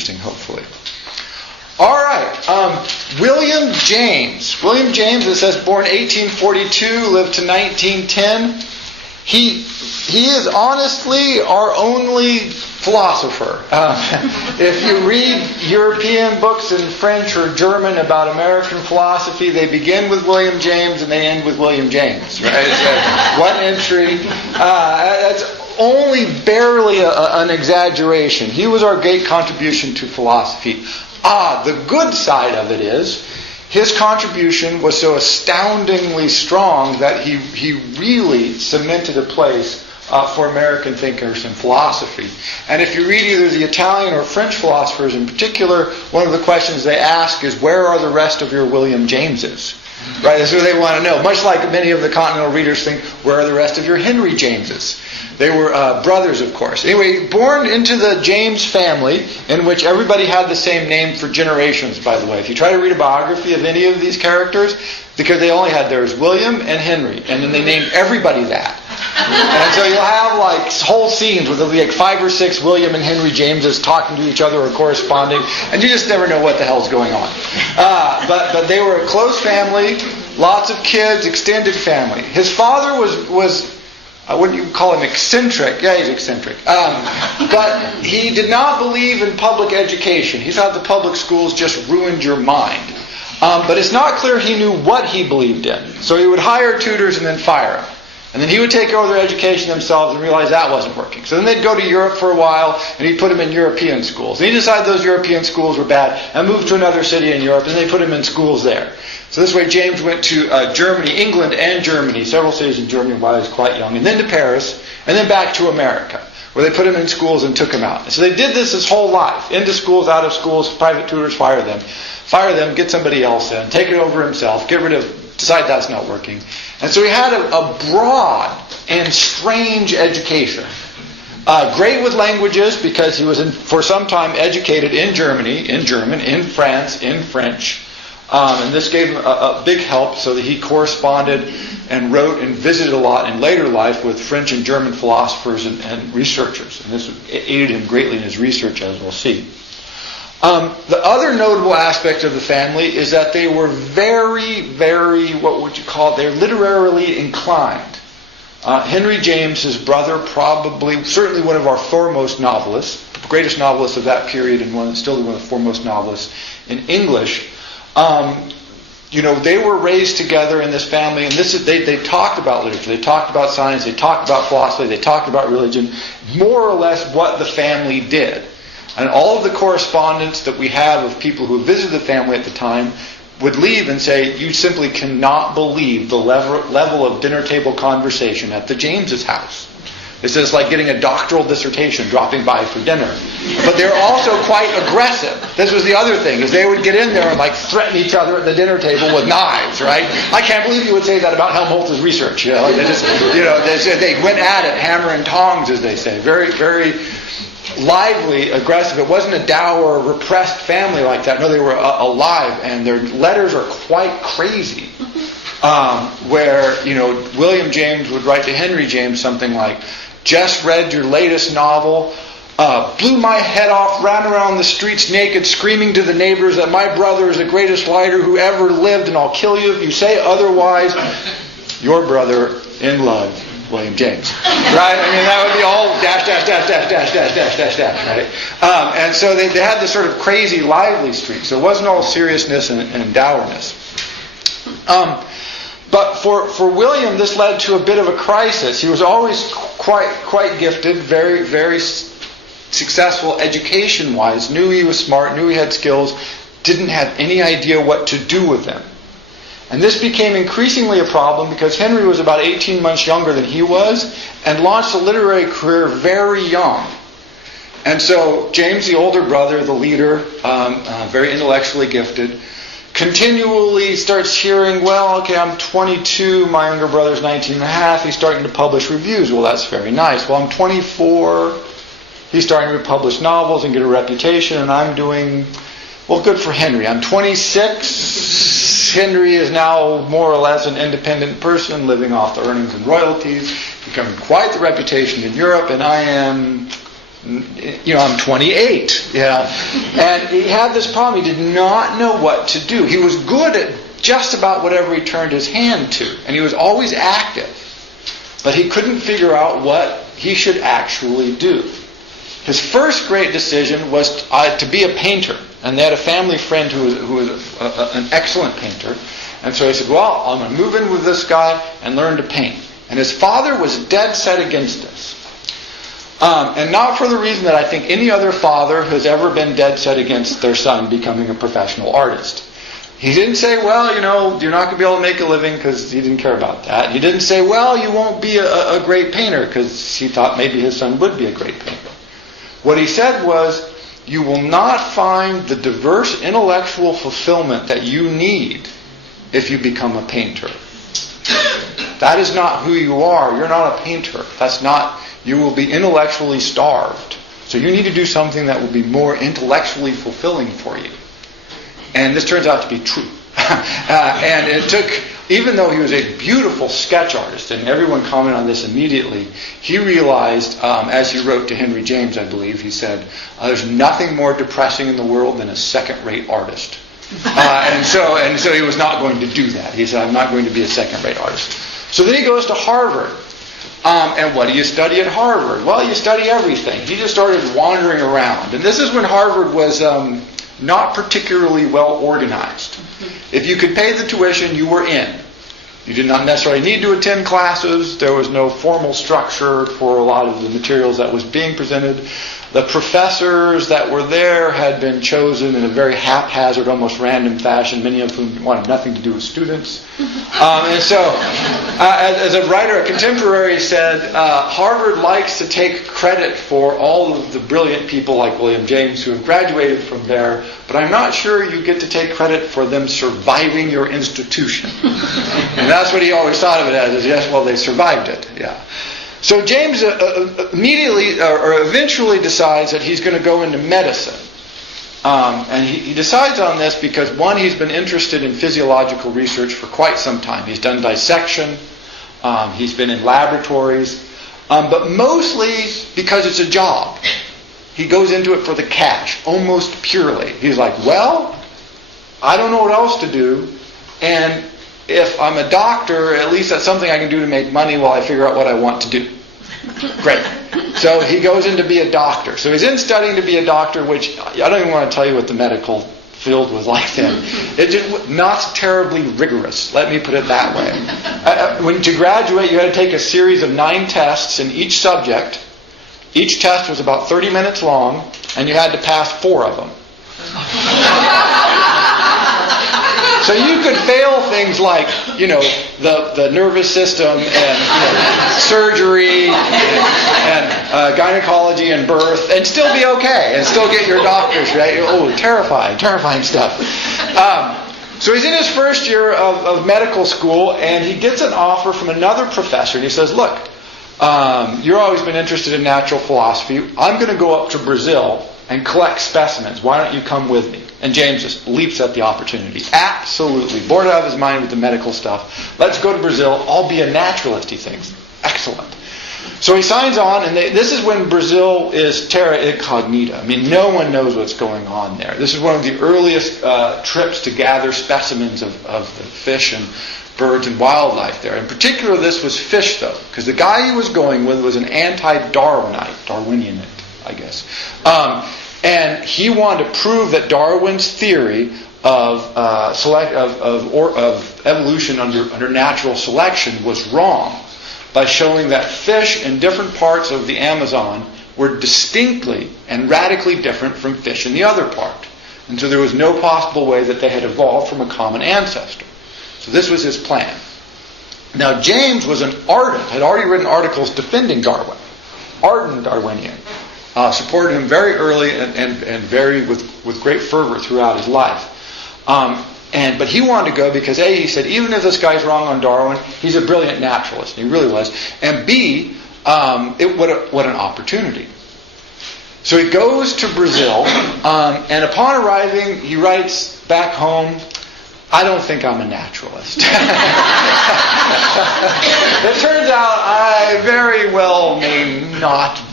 hopefully. All right, William James. William James, it says, born 1842, lived to 1910. He is honestly our only philosopher. If you read European books in French or German about American philosophy, they begin with William James and they end with William James. Right? It's one entry. That's only barely an exaggeration. He was our great contribution to philosophy. The good side of it is, his contribution was so astoundingly strong that he really cemented a place for American thinkers in philosophy. And if you read either the Italian or French philosophers in particular, one of the questions they ask is, where are the rest of your William Jameses? Right? That's what they want to know. Much like many of the continental readers think, where are the rest of your Henry Jameses? They were brothers, of course. Anyway, born into the James family, in which everybody had the same name for generations, by the way. If you try to read a biography of any of these characters, because they only had theirs, William and Henry, and then they named everybody that. And so you'll have like whole scenes with like 5 or 6 William and Henry Jameses talking to each other or corresponding, and you just never know what the hell's going on. But they were a close family, lots of kids, extended family. His father was wouldn't you call him eccentric? Yeah, he's eccentric. But he did not believe in public education. He thought the public schools just ruined your mind. But it's not clear he knew what he believed in. So he would hire tutors and then fire them. And then he would take over their education themselves and realize that wasn't working. So then they'd go to Europe for a while, and he'd put them in European schools. And he decided those European schools were bad, and moved to another city in Europe, and they put him in schools there. So this way James went to Germany, England and Germany, several cities in Germany while he was quite young, and then to Paris, and then back to America, where they put him in schools and took him out. And so they did this his whole life. Into schools, out of schools, private tutors, fire them, get somebody else in, take it over himself, decide that's not working. And so he had a broad and strange education. Great with languages, because he was for some time educated in Germany, in German, in France, in French. And this gave him a big help, so that he corresponded and wrote and visited a lot in later life with French and German philosophers and researchers. And this aided him greatly in his research, as we'll see. The other notable aspect of the family is that they were very, very, what would you call it? They're literarily inclined. Henry James, his brother, certainly one of our foremost novelists, the greatest novelist of that period, and still one of the foremost novelists in English. They were raised together in this family, and they talked about literature, they talked about science, they talked about philosophy, they talked about religion, more or less what the family did. And all of the correspondence that we have of people who visited the family at the time would leave and say, you simply cannot believe the level of dinner table conversation at the James's house. It's just like getting a doctoral dissertation dropping by for dinner. But they're also quite aggressive. This was the other thing, is they would get in there and threaten each other at the dinner table with knives, right? I can't believe you would say that about Helmholtz's research. They went at it, hammer and tongs, as they say. Very, very lively, aggressive. It wasn't a dour, repressed family like that. No, they were alive, and their letters are quite crazy. Where, William James would write to Henry James something like, just read your latest novel, blew my head off, ran around the streets naked, screaming to the neighbors that my brother is the greatest writer who ever lived, and I'll kill you if you say otherwise. Your brother in love, William James. Right? I mean, that would be all dash, dash, dash, dash, dash, dash, dash, dash, dash, right? And so they had this sort of crazy, lively streak. So it wasn't all seriousness and dourness. But for William, this led to a bit of a crisis. He was always quite gifted, very, very successful education-wise, knew he was smart, knew he had skills, didn't have any idea what to do with them. And this became increasingly a problem because Henry was about 18 months younger than he was and launched a literary career very young. And so James, the older brother, the leader, very intellectually gifted, continually starts hearing, I'm 22, my younger brother's 19 and a half, he's starting to publish reviews. Well, that's very nice. Well, I'm 24, he's starting to publish novels and get a reputation, and I'm doing, good for Henry. I'm 26, Henry is now more or less an independent person, living off the earnings and royalties, becoming quite the reputation in Europe, and I am I'm 28. And he had this problem. He did not know what to do. He was good at just about whatever he turned his hand to. And he was always active. But he couldn't figure out what he should actually do. His first great decision was to be a painter. And they had a family friend who was an excellent painter. And so he said, well, I'm going to move in with this guy and learn to paint. And his father was dead set against this. And not for the reason that I think any other father has ever been dead set against their son becoming a professional artist. He didn't say, well, you're not going to be able to make a living, because he didn't care about that. He didn't say, well, you won't be a great painter, because he thought maybe his son would be a great painter. What he said was, you will not find the diverse intellectual fulfillment that you need if you become a painter. That is not who you are. You're not a painter. You will be intellectually starved. So you need to do something that will be more intellectually fulfilling for you. And this turns out to be true. And it took, even though he was a beautiful sketch artist, and everyone commented on this immediately, he realized, as he wrote to Henry James, I believe, he said, there's nothing more depressing in the world than a second-rate artist. And so he was not going to do that. He said, I'm not going to be a second-rate artist. So then he goes to Harvard. And what do you study at Harvard? Well, you study everything. He just started wandering around. And this is when Harvard was not particularly well organized. If you could pay the tuition, you were in. You did not necessarily need to attend classes. There was no formal structure for a lot of the materials that was being presented. The professors that were there had been chosen in a very haphazard, almost random fashion, many of whom wanted nothing to do with students. And so, as a writer, a contemporary said, Harvard likes to take credit for all of the brilliant people like William James who have graduated from there, but I'm not sure you get to take credit for them surviving your institution. And that's what he always thought of it as, is yes, well, they survived it. Yeah. So James immediately or eventually decides that he's going to go into medicine. And he decides on this because, one, he's been interested in physiological research for quite some time. He's done dissection. He's been in laboratories. But mostly because it's a job. He goes into it for the cash, almost purely. He's like, well, I don't know what else to do. And if I'm a doctor, at least that's something I can do to make money while I figure out what I want to do. Great. So he goes in to be a doctor. So he's in studying to be a doctor, which I don't even want to tell you what the medical field was like then. It just not terribly rigorous. Let me put it that way. When to graduate, you had to take a series of 9 tests in each subject. Each test was about 30 minutes long, and you had to pass 4 of them. So you could fail things like, the nervous system and surgery and gynecology and birth, and still be okay and still get your doctor's, right? Oh, terrifying stuff. So he's in his first year of medical school, and he gets an offer from another professor, and he says, look, you've always been interested in natural philosophy. I'm going to go up to Brazil and collect specimens. Why don't you come with me? And James just leaps at the opportunity. Absolutely. Bored out of his mind with the medical stuff. Let's go to Brazil. I'll be a naturalist, he thinks. Excellent. So he signs on, and this is when Brazil is terra incognita. I mean, no one knows what's going on there. This is one of the earliest trips to gather specimens of the fish and birds and wildlife there. In particular, this was fish, though, because the guy he was going with was an Darwinian, I guess. And he wanted to prove that Darwin's theory of evolution under natural selection was wrong by showing that fish in different parts of the Amazon were distinctly and radically different from fish in the other part. And so there was no possible way that they had evolved from a common ancestor. So this was his plan. Now James was an ardent, had already written articles defending Darwin. Ardent Darwinian. Supported him very early and very with great fervor throughout his life. But he wanted to go because A, he said, even if this guy's wrong on Darwin, he's a brilliant naturalist. And he really was. And B, what an opportunity. So he goes to Brazil, and upon arriving, he writes back home, I don't think I'm a naturalist. It turns out I very well may not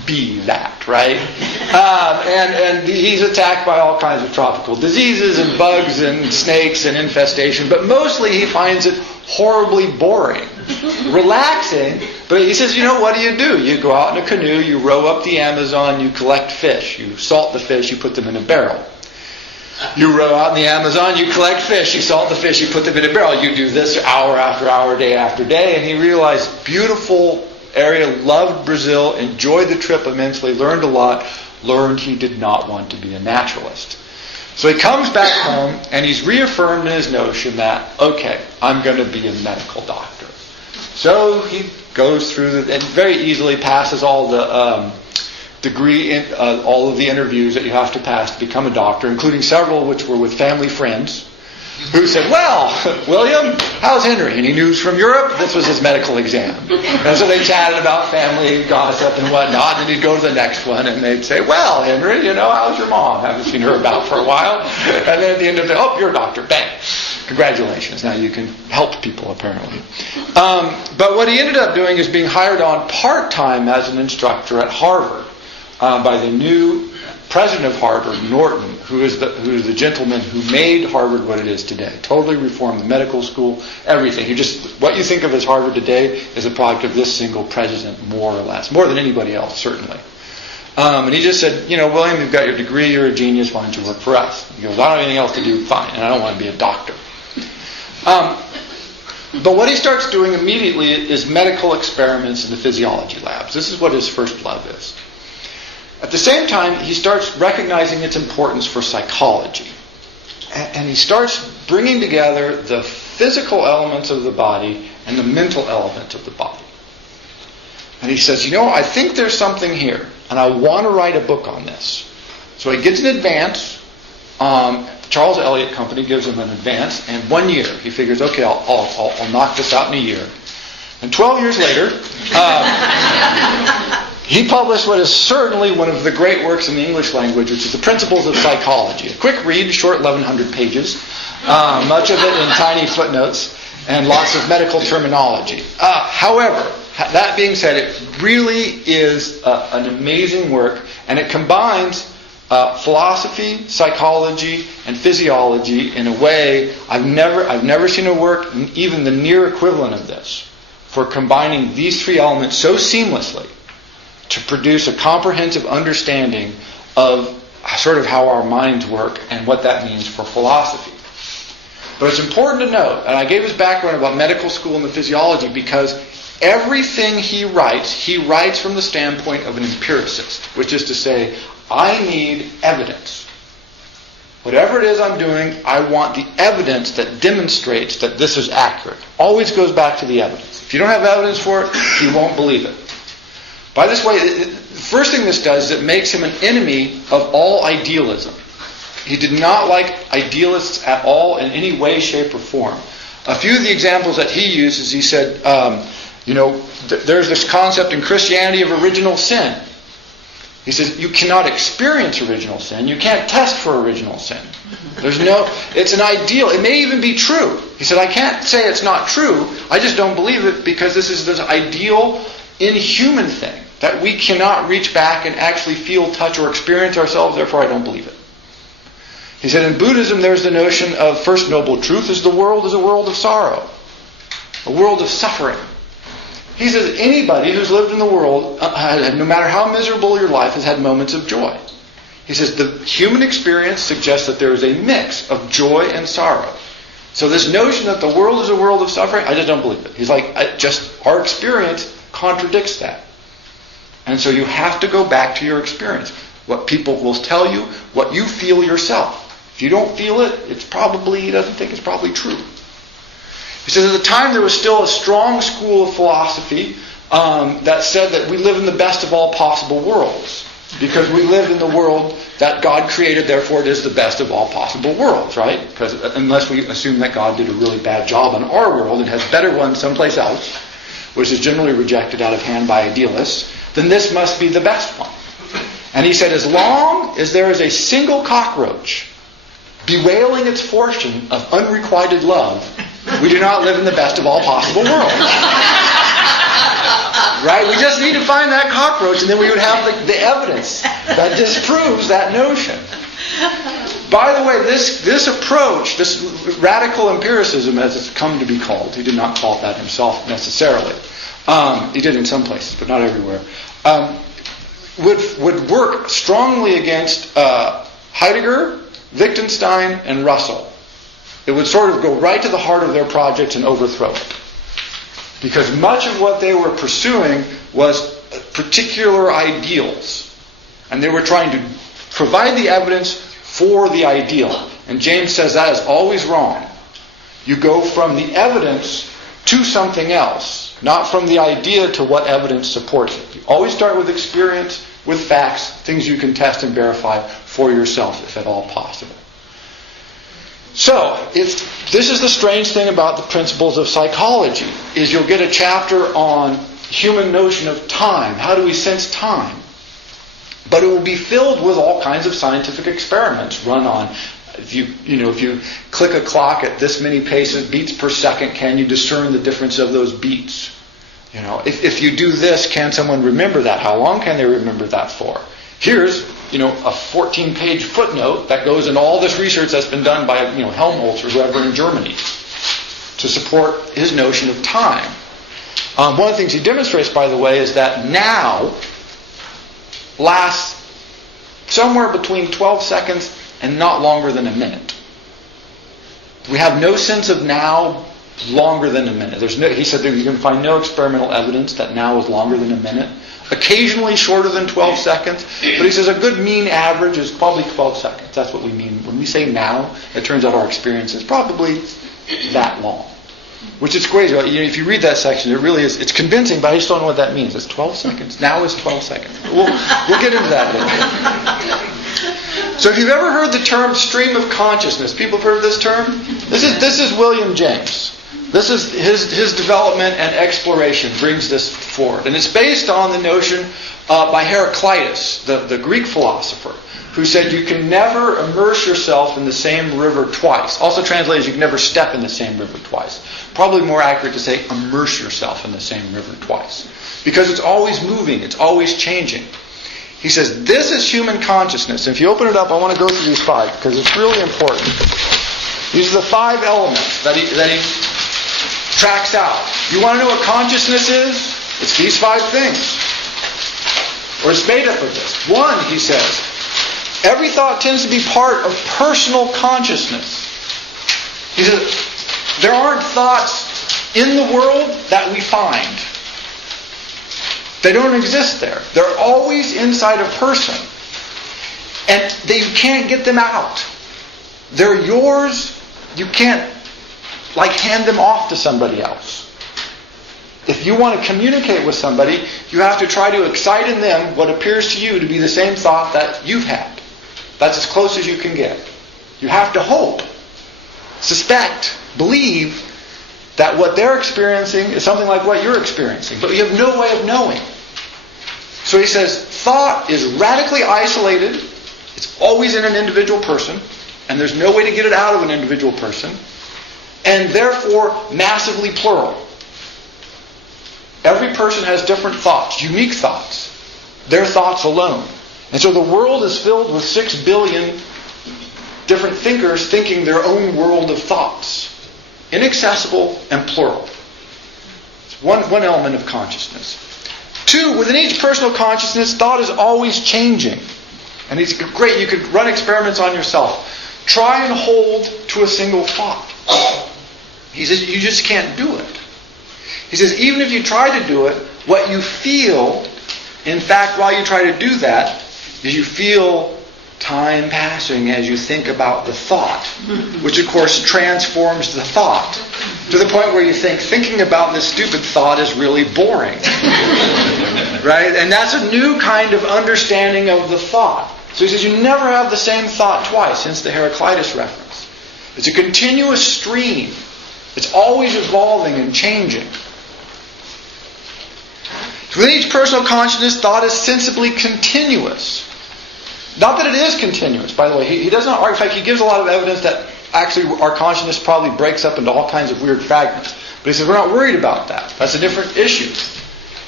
be that, right? And he's attacked by all kinds of tropical diseases and bugs and snakes and infestation, but mostly he finds it horribly boring, relaxing. But he says, what do? You go out in a canoe, you row up the Amazon, you collect fish, you salt the fish, you put them in a barrel. You row out in the Amazon, you collect fish, you salt the fish, you put them in a barrel. You do this hour after hour, day after day. And he realized, beautiful area, loved Brazil, enjoyed the trip immensely, learned a lot, learned he did not want to be a naturalist. So he comes back home and he's reaffirmed in his notion that, okay, I'm going to be a medical doctor. So he goes through and very easily passes all the all of the interviews that you have to pass to become a doctor, including several which were with family friends, who said, well, William, how's Henry? Any news from Europe? This was his medical exam. And so they chatted about family gossip and whatnot, and he'd go to the next one, and they'd say, well, Henry, how's your mom? Haven't seen her about for a while. And then at the end of the day, oh, you're a doctor. Bang. Congratulations. Now you can help people, apparently. But what he ended up doing is being hired on part-time as an instructor at Harvard by the new president of Harvard, Norton, who is the gentleman who made Harvard what it is today. Totally reformed the medical school, everything. What you think of as Harvard today is a product of this single president, more or less. More than anybody else, certainly. And he just said, William, you've got your degree, you're a genius, why don't you work for us? He goes, I don't have anything else to do, fine, and I don't want to be a doctor. But what he starts doing immediately is medical experiments in the physiology labs. This is what his first love is. At the same time, he starts recognizing its importance for psychology. And he starts bringing together the physical elements of the body and the mental element of the body. And he says, I think there's something here, and I want to write a book on this. So he gets an advance. Charles Elliott Company gives him an advance, and 1 year. He figures, okay, I'll knock this out in a year. And 12 years later, he published what is certainly one of the great works in the English language, which is The Principles of Psychology. A quick read, short 1,100 pages, much of it in tiny footnotes, and lots of medical terminology. However, that being said, it really is an amazing work, and it combines philosophy, psychology, and physiology in a way I've never seen a work, even the near equivalent of this, for combining these three elements so seamlessly to produce a comprehensive understanding of sort of how our minds work and what that means for philosophy. But it's important to note, and I gave his background about medical school and the physiology because everything he writes from the standpoint of an empiricist, which is to say, I need evidence. Whatever it is I'm doing, I want the evidence that demonstrates that this is accurate. Always goes back to the evidence. If you don't have evidence for it, you won't believe it. By this way, the first thing this does is it makes him an enemy of all idealism. He did not like idealists at all in any way, shape, or form. A few of the examples that he uses, he said, there's this concept in Christianity of original sin. He says, you cannot experience original sin. You can't test for original sin. It's an ideal. It may even be true. He said, I can't say it's not true. I just don't believe it because this is this ideal, inhuman thing that we cannot reach back and actually feel, touch, or experience ourselves. Therefore, I don't believe it. He said, in Buddhism, there's the notion of first noble truth is the world is a world of sorrow, a world of suffering. He says anybody who's lived in the world, no matter how miserable your life, has had moments of joy. He says the human experience suggests that there is a mix of joy and sorrow. So this notion that the world is a world of suffering, I just don't believe it. He's like, our experience contradicts that. And so you have to go back to your experience. What people will tell you, what you feel yourself. If you don't feel it, he doesn't think it's probably true. He says at the time there was still a strong school of philosophy that said that we live in the best of all possible worlds. Because we live in the world that God created, therefore it is the best of all possible worlds, right? Because unless we assume that God did a really bad job on our world and has better ones someplace else, which is generally rejected out of hand by idealists, then this must be the best one. And he said, as long as there is a single cockroach bewailing its fortune of unrequited love, we do not live in the best of all possible worlds. Right? We just need to find that cockroach, and then we would have the evidence that disproves that notion. By the way, this approach, this radical empiricism, as it's come to be called, he did not call it that himself necessarily. He did in some places, but not everywhere. Would work strongly against Heidegger, Wittgenstein, and Russell. It would sort of go right to the heart of their projects and overthrow it. Because much of what they were pursuing was particular ideals. And they were trying to provide the evidence for the ideal. And James says that is always wrong. You go from the evidence to something else, not from the idea to what evidence supports it. You always start with experience, with facts, things you can test and verify for yourself, if at all possible. So, this is the strange thing about the principles of psychology, is you'll get a chapter on human notion of time. How do we sense time? But it will be filled with all kinds of scientific experiments run on, if you click a clock at this many beats per second, can you discern the difference of those beats? If you do this, can someone remember that? How long can they remember that for? Here's, a 14-page footnote that goes in all this research that's been done by, Helmholtz or whoever in Germany to support his notion of time. One of the things he demonstrates, by the way, is that now lasts somewhere between 12 seconds and not longer than a minute. We have no sense of now longer than a minute. He said that you can find no experimental evidence that now is longer than a minute. Occasionally shorter than 12 seconds. But he says a good mean average is probably 12 seconds. That's what we mean. When we say now, it turns out our experience is probably that long. Which is crazy. If you read that section, it really is. It's convincing, but I just don't know what that means. It's 12 seconds. Now is 12 seconds. We'll get into that later. So if you've ever heard the term stream of consciousness, people have heard this term? This is William James. This is his development and exploration brings this forward. And it's based on the notion by Heraclitus, the Greek philosopher, who said you can never immerse yourself in the same river twice. Also translated, you can never step in the same river twice. Probably more accurate to say immerse yourself in the same river twice. Because it's always moving, it's always changing. He says, this is human consciousness. And if you open it up, I want to go through these 5 because it's really important. These are the 5 elements that he tracks out. You want to know what consciousness is? It's these 5 things. Or it's made up of this. 1, he says, every thought tends to be part of personal consciousness. He says, there aren't thoughts in the world that we find. They don't exist there. They're always inside a person. And you can't get them out. They're yours. You can't hand them off to somebody else. If you want to communicate with somebody, you have to try to excite in them what appears to you to be the same thought that you've had. That's as close as you can get. You have to hope, suspect, believe that what they're experiencing is something like what you're experiencing. But you have no way of knowing. So he says, thought is radically isolated. It's always in an individual person. And there's no way to get it out of an individual person. And therefore, massively plural. Every person has different thoughts, unique thoughts. Their thoughts alone. And so the world is filled with 6 billion different thinkers thinking their own world of thoughts. Inaccessible and plural. It's one element of consciousness. 2, within each personal consciousness, thought is always changing. And it's great, you could run experiments on yourself. Try and hold to a single thought. He says you just can't do it. He says even if you try to do it, what you feel, in fact, while you try to do that, is you feel time passing as you think about the thought, which of course transforms the thought to the point where you think thinking about this stupid thought is really boring. Right? And that's a new kind of understanding of the thought. So he says you never have the same thought twice, hence the Heraclitus reference. It's a continuous stream. It's always evolving and changing. So within each personal consciousness, thought is sensibly continuous. Not that it is continuous, by the way. He does not argue. In fact, he gives a lot of evidence that actually our consciousness probably breaks up into all kinds of weird fragments. But he says we're not worried about that. That's a different issue.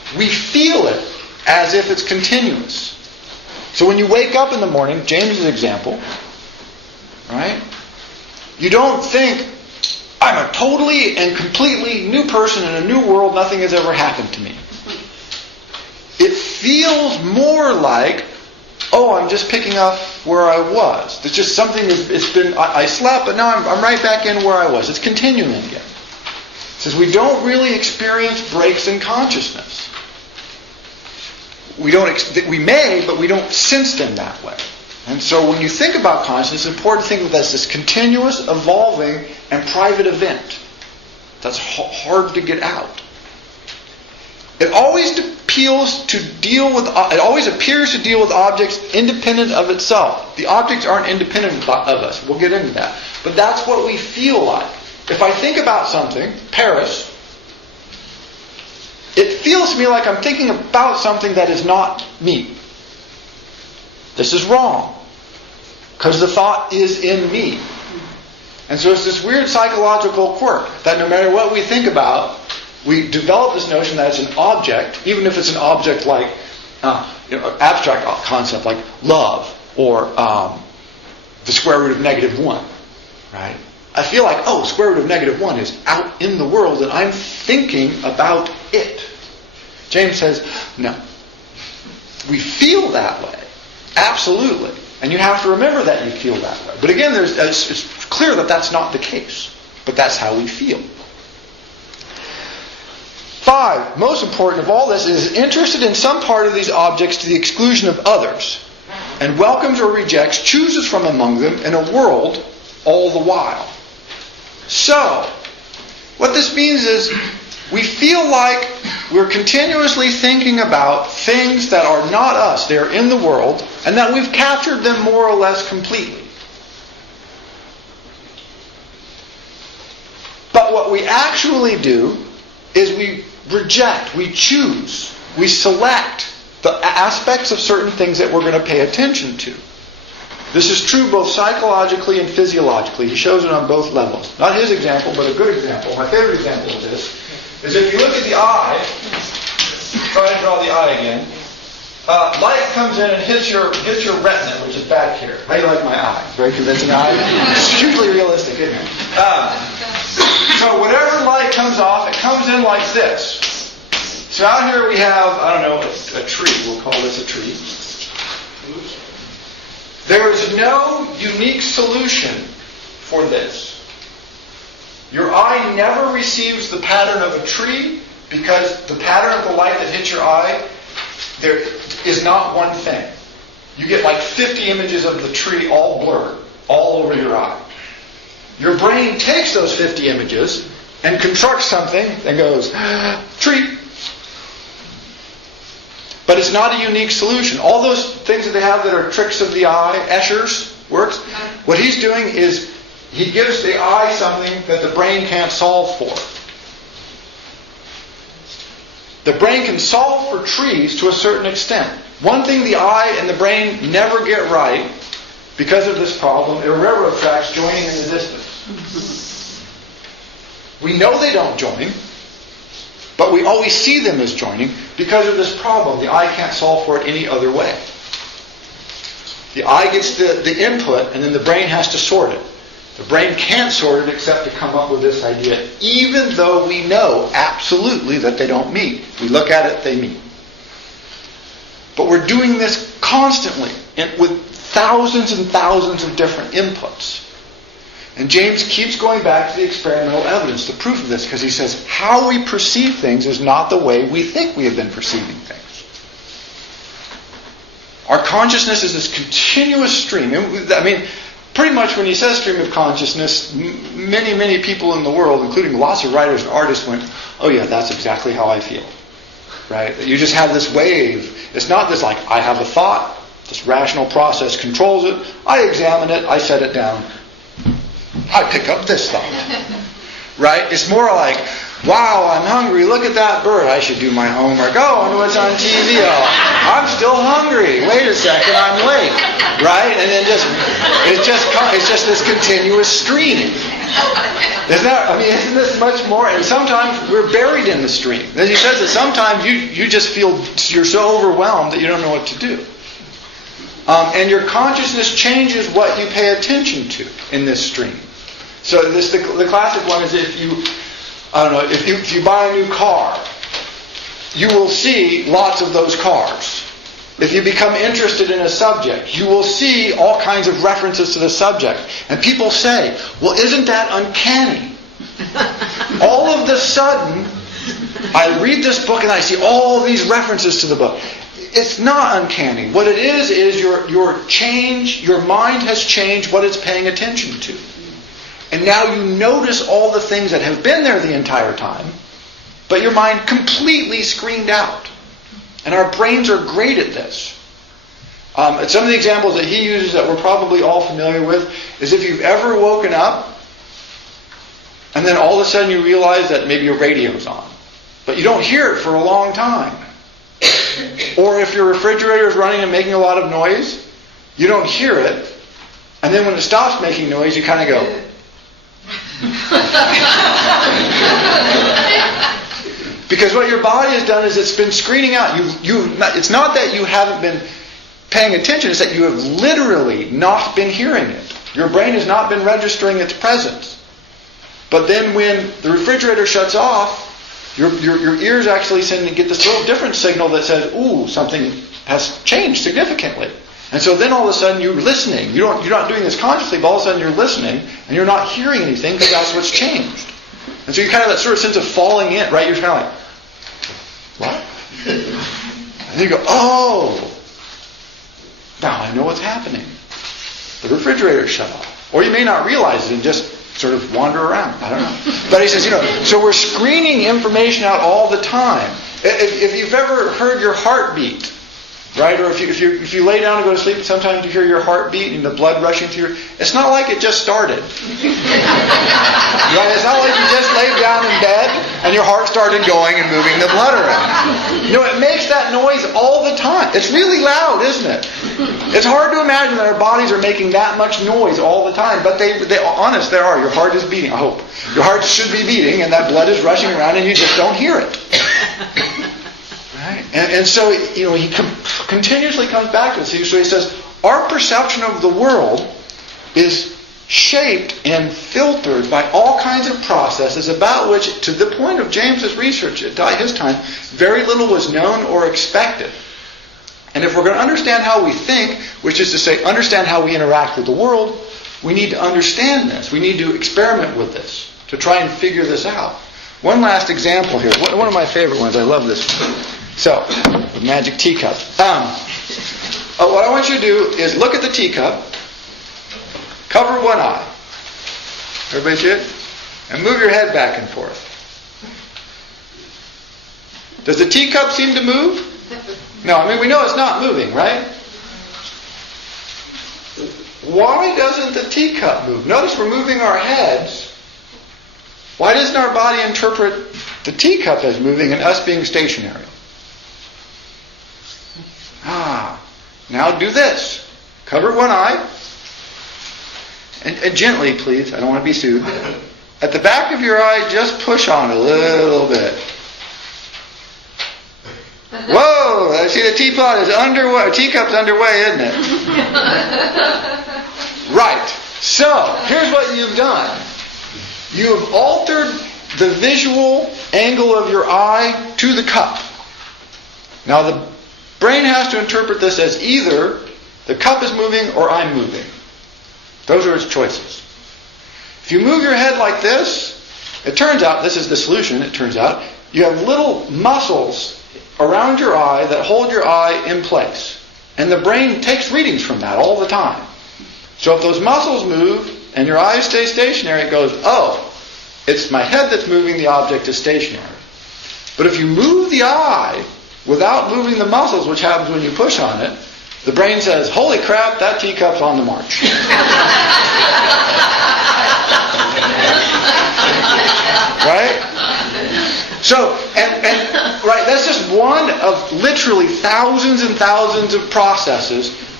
we feel it as if it's continuous. So when you wake up in the morning, James's example, right? You don't think, I'm a totally and completely new person in a new world, nothing has ever happened to me. It feels more like, oh, I'm just picking up where I was. It's just something, I slept, but now I'm right back in where I was. It's continuing again. It says we don't really experience breaks in consciousness. We may, but we don't sense them that way. And so when you think about consciousness, it's important to think of it as this continuous, evolving, and private event that's hard to get out. It always appears to deal with objects independent of itself. The objects aren't independent of us. We'll get into that. But that's what we feel like. If I think about something, Paris, it feels to me like I'm thinking about something that is not me. This is wrong. Because the thought is in me. And so it's this weird psychological quirk that no matter what we think about, we develop this notion that it's an object, even if it's an object like abstract concept like love or the square root of -1, right? I feel like, square root of -1 is out in the world and I'm thinking about it. James says, no. We feel that way. Absolutely. And you have to remember that you feel that way. But again, it's clear that that's not the case. But that's how we feel. 5, most important of all this, is interested in some part of these objects to the exclusion of others, and welcomes or rejects, chooses from among them in a world all the while. So, what this means is we feel like we're continuously thinking about things that are not us, they are in the world, and that we've captured them more or less completely. But what we actually do is we reject, we choose, we select the aspects of certain things that we're going to pay attention to. This is true both psychologically and physiologically. He shows it on both levels. Not his example, but a good example. My favorite example of this is if you look at the eye, try and draw the eye again, light comes in and hits your retina, which is back here. How do you like my eye? Very convincing eye. It's hugely realistic, isn't it? So whatever light comes off, it comes in like this. So out here we have, a tree. We'll call this a tree. There is no unique solution for this. Your eye never receives the pattern of a tree because the pattern of the light that hits your eye, there is not one thing. You get like 50 images of the tree all blurred, all over your eye. Your brain takes those 50 images and constructs something and goes, tree. But it's not a unique solution. All those things that they have that are tricks of the eye, Escher's works, what he's doing is he gives the eye something that the brain can't solve for. The brain can solve for trees to a certain extent. One thing the eye and the brain never get right because of this problem are railroad tracks joining in the distance. We know they don't join, but we always see them as joining because of this problem. The eye can't solve for it any other way. The eye gets the input and then the brain has to sort it. The brain can't sort it except to come up with this idea, even though we know absolutely that they don't meet. We look at it, they meet. But we're doing this constantly with thousands and thousands of different inputs. And James keeps going back to the experimental evidence, the proof of this, because he says how we perceive things is not the way we think we have been perceiving things. Our consciousness is this continuous stream. Pretty much when he says stream of consciousness, many, many people in the world, including lots of writers and artists, went, oh yeah, that's exactly how I feel. Right? You just have this wave. It's not this like, I have a thought, this rational process controls it, I examine it, I set it down, I pick up this thought. Right? It's more like, wow, I'm hungry, look at that bird, I should do my homework. Oh, I wonder what's on TV. Oh, I'm still hungry. Wait a second, I'm late. Right? And then it's just this continuous stream. Isn't this much more? And sometimes we're buried in the stream. As he says that sometimes you just feel you're so overwhelmed that you don't know what to do. And your consciousness changes what you pay attention to in this stream. So the classic one is if you buy a new car, you will see lots of those cars. If you become interested in a subject, you will see all kinds of references to the subject. And people say, well, isn't that uncanny? All of a sudden, I read this book and I see all these references to the book. It's not uncanny. What it is your mind has changed what it's paying attention to. And now you notice all the things that have been there the entire time, but your mind completely screened out. And our brains are great at this. Some of the examples that he uses that we're probably all familiar with is if you've ever woken up and then all of a sudden you realize that maybe your radio's on, but you don't hear it for a long time. Or if your refrigerator is running and making a lot of noise, you don't hear it, and then when it stops making noise, you kind of go. Because what your body has done is it's been screening out. It's not that you haven't been paying attention, it's that you have literally not been hearing it. Your brain has not been registering its presence. But then when the refrigerator shuts off, your ears actually get this little different signal that says, ooh, something has changed significantly. And so then all of a sudden you're listening. You're not doing this consciously, but all of a sudden you're listening and you're not hearing anything because that's what's changed. And so you kind of that sort of sense of falling in, right? You're kind of like, what? And then you go, oh, now I know what's happening. The refrigerator's shut off. Or you may not realize it and just sort of wander around. I don't know. But he says, so we're screening information out all the time. If you've ever heard your heartbeat, right? Or if you lay down and go to sleep, sometimes you hear your heartbeat and the blood rushing through. It's not like it just started. Right? It's not like you just laid down in bed and your heart started going and moving the blood around. It makes that noise all the time. It's really loud, isn't it? It's hard to imagine that our bodies are making that much noise all the time. But they honest, there are. Your heart is beating, I hope. Your heart should be beating and that blood is rushing around and you just don't hear it. Right? And so, he continuously comes back to this. So he says, our perception of the world is shaped and filtered by all kinds of processes about which, to the point of James's research at his time, very little was known or expected. And if we're going to understand how we think, which is to say, understand how we interact with the world, we need to understand this. We need to experiment with this to try and figure this out. One last example here. One of my favorite ones. I love this one. So, the magic teacup. What I want you to do is look at the teacup, cover one eye. Everybody see it? And move your head back and forth. Does the teacup seem to move? No, we know it's not moving, right? Why doesn't the teacup move? Notice we're moving our heads. Why doesn't our body interpret the teacup as moving and us being stationary? Now do this. Cover one eye. And gently, please. I don't want to be sued. At the back of your eye, just push on a little bit. Whoa! I see the teapot is underway. Teacup's underway, isn't it? Right. So, here's what you've done. You have altered the visual angle of your eye to the cup. Now, the brain has to interpret this as either the cup is moving or I'm moving. Those are its choices. If you move your head like this, it turns out, this is the solution, it turns out, you have little muscles around your eye that hold your eye in place. And the brain takes readings from that all the time. So if those muscles move and your eyes stay stationary, it goes, oh, it's my head that's moving, the object is stationary. But if you move the eye without moving the muscles, which happens when you push on it, the brain says, holy crap, that teacup's on the march. Right? So, and right, that's just one of literally thousands and thousands of processes